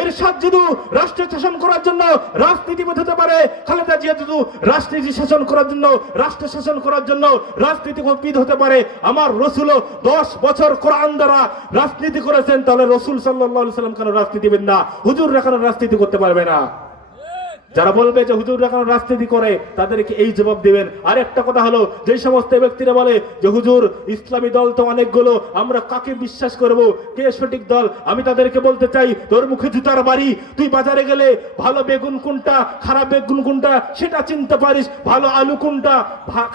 এরশাদ যদি রাষ্ট্র শাসন করার জন্য রাজনীতিবিদ হতে পারে, খালেদা জিয়া যদি রাজনীতি শাসন করার জন্য, রাষ্ট্র শাসন করার জন্য রাজনীতিবিদ হতে পারে, আমার রাসূলও 10 বছর কোরআন দ্বারা রাজনীতি করেছেন। তাহলে রাসূল সাল্লাল্লাহু আলাইহি সাল্লাম কেন রাজনীতিবিদ না? হুজুররা কেন রাজনীতি করতে পারবে না? যারা বলবে যে হুজুররা কেন রাজনীতি করে, তাদেরকে এই জবাব দিবেন। আর একটা কথা হলো, যে সমস্ত ব্যক্তিরা বলে যে হুজুর ইসলামী দল তো অনেকগুলো, আমরা কাকে বিশ্বাস করব, কে সঠিক দল, আমি তাদেরকে বলতে চাই, তোর মুখে জুতার বাড়ি। তুই বাজারে গেলে ভালো বেগুন কোনটা, খারাপ বেগুন কোনটা সেটা চিনতে পারিস, ভালো আলু কোনটা,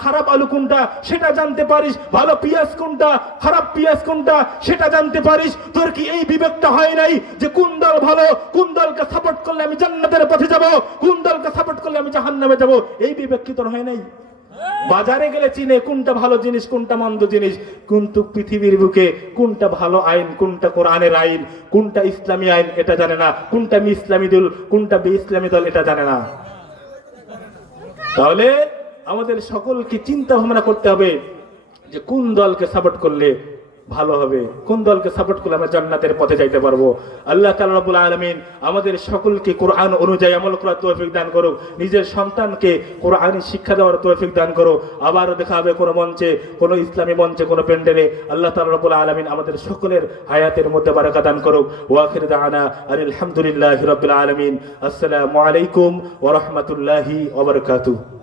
খারাপ আলু কোনটা সেটা জানতে পারিস, ভালো পেঁয়াজ কোনটা, খারাপ পেঁয়াজ কোনটা সেটা জানতে পারিস। তোর কি এই বিবেকটা হয় নাই যে কোন দল ভালো, কোন দলকে সাপোর্ট করলে আমি জান্নাতের পথে যাব, কোন দলকে সাপোর্ট করলে আমি জাহান্নামে যাব? এই বিবেক কি তোর হয় নাই? বাজারে গেলে চিনে কোনটা ভালো জিনিস, কোনটা মন্দ জিনিস, কিন্তু পৃথিবীর বুকে কোনটা ভালো আইন, কোনটা কোরআনের আইন, কোনটা ইসলামী আইন এটা জানে না, কোনটা ইসলামী দল, কোনটা ইসলামী দল এটা জানে না। তাহলে আমাদের সকলকে চিন্তা ভাবনা করতে হবে যে কোন দলকে সাপোর্ট করলে ভালো হবে, কোন দলকে সাপোর্ট করলে আমরা জান্নাতের পথে যাইতে পারবো। আল্লাহ তাআলা রাব্বুল আলামিন আমাদের সকলকে কোরআন অনুযায়ী আমল করার তৌফিক দান করুক, নিজের সন্তানকে কোরআনের শিক্ষা দেওয়ার তৌফিক দান করো। আবার দেখা হবে কোনো মঞ্চে, কোনো ইসলামী মঞ্চে, কোনো প্যান্ডেলে। আল্লাহ তাআলা রাব্বুল আলামিন আমাদের সকলের হায়াতের মধ্যে বারাকা দান করুক। ওয়া আখির দাওয়ানা আলহামদুলিল্লাহি রাব্বিল আলামিন। আসসালামু আলাইকুম ওয়া রাহমাতুল্লাহি ওয়া বারাকাতুহু।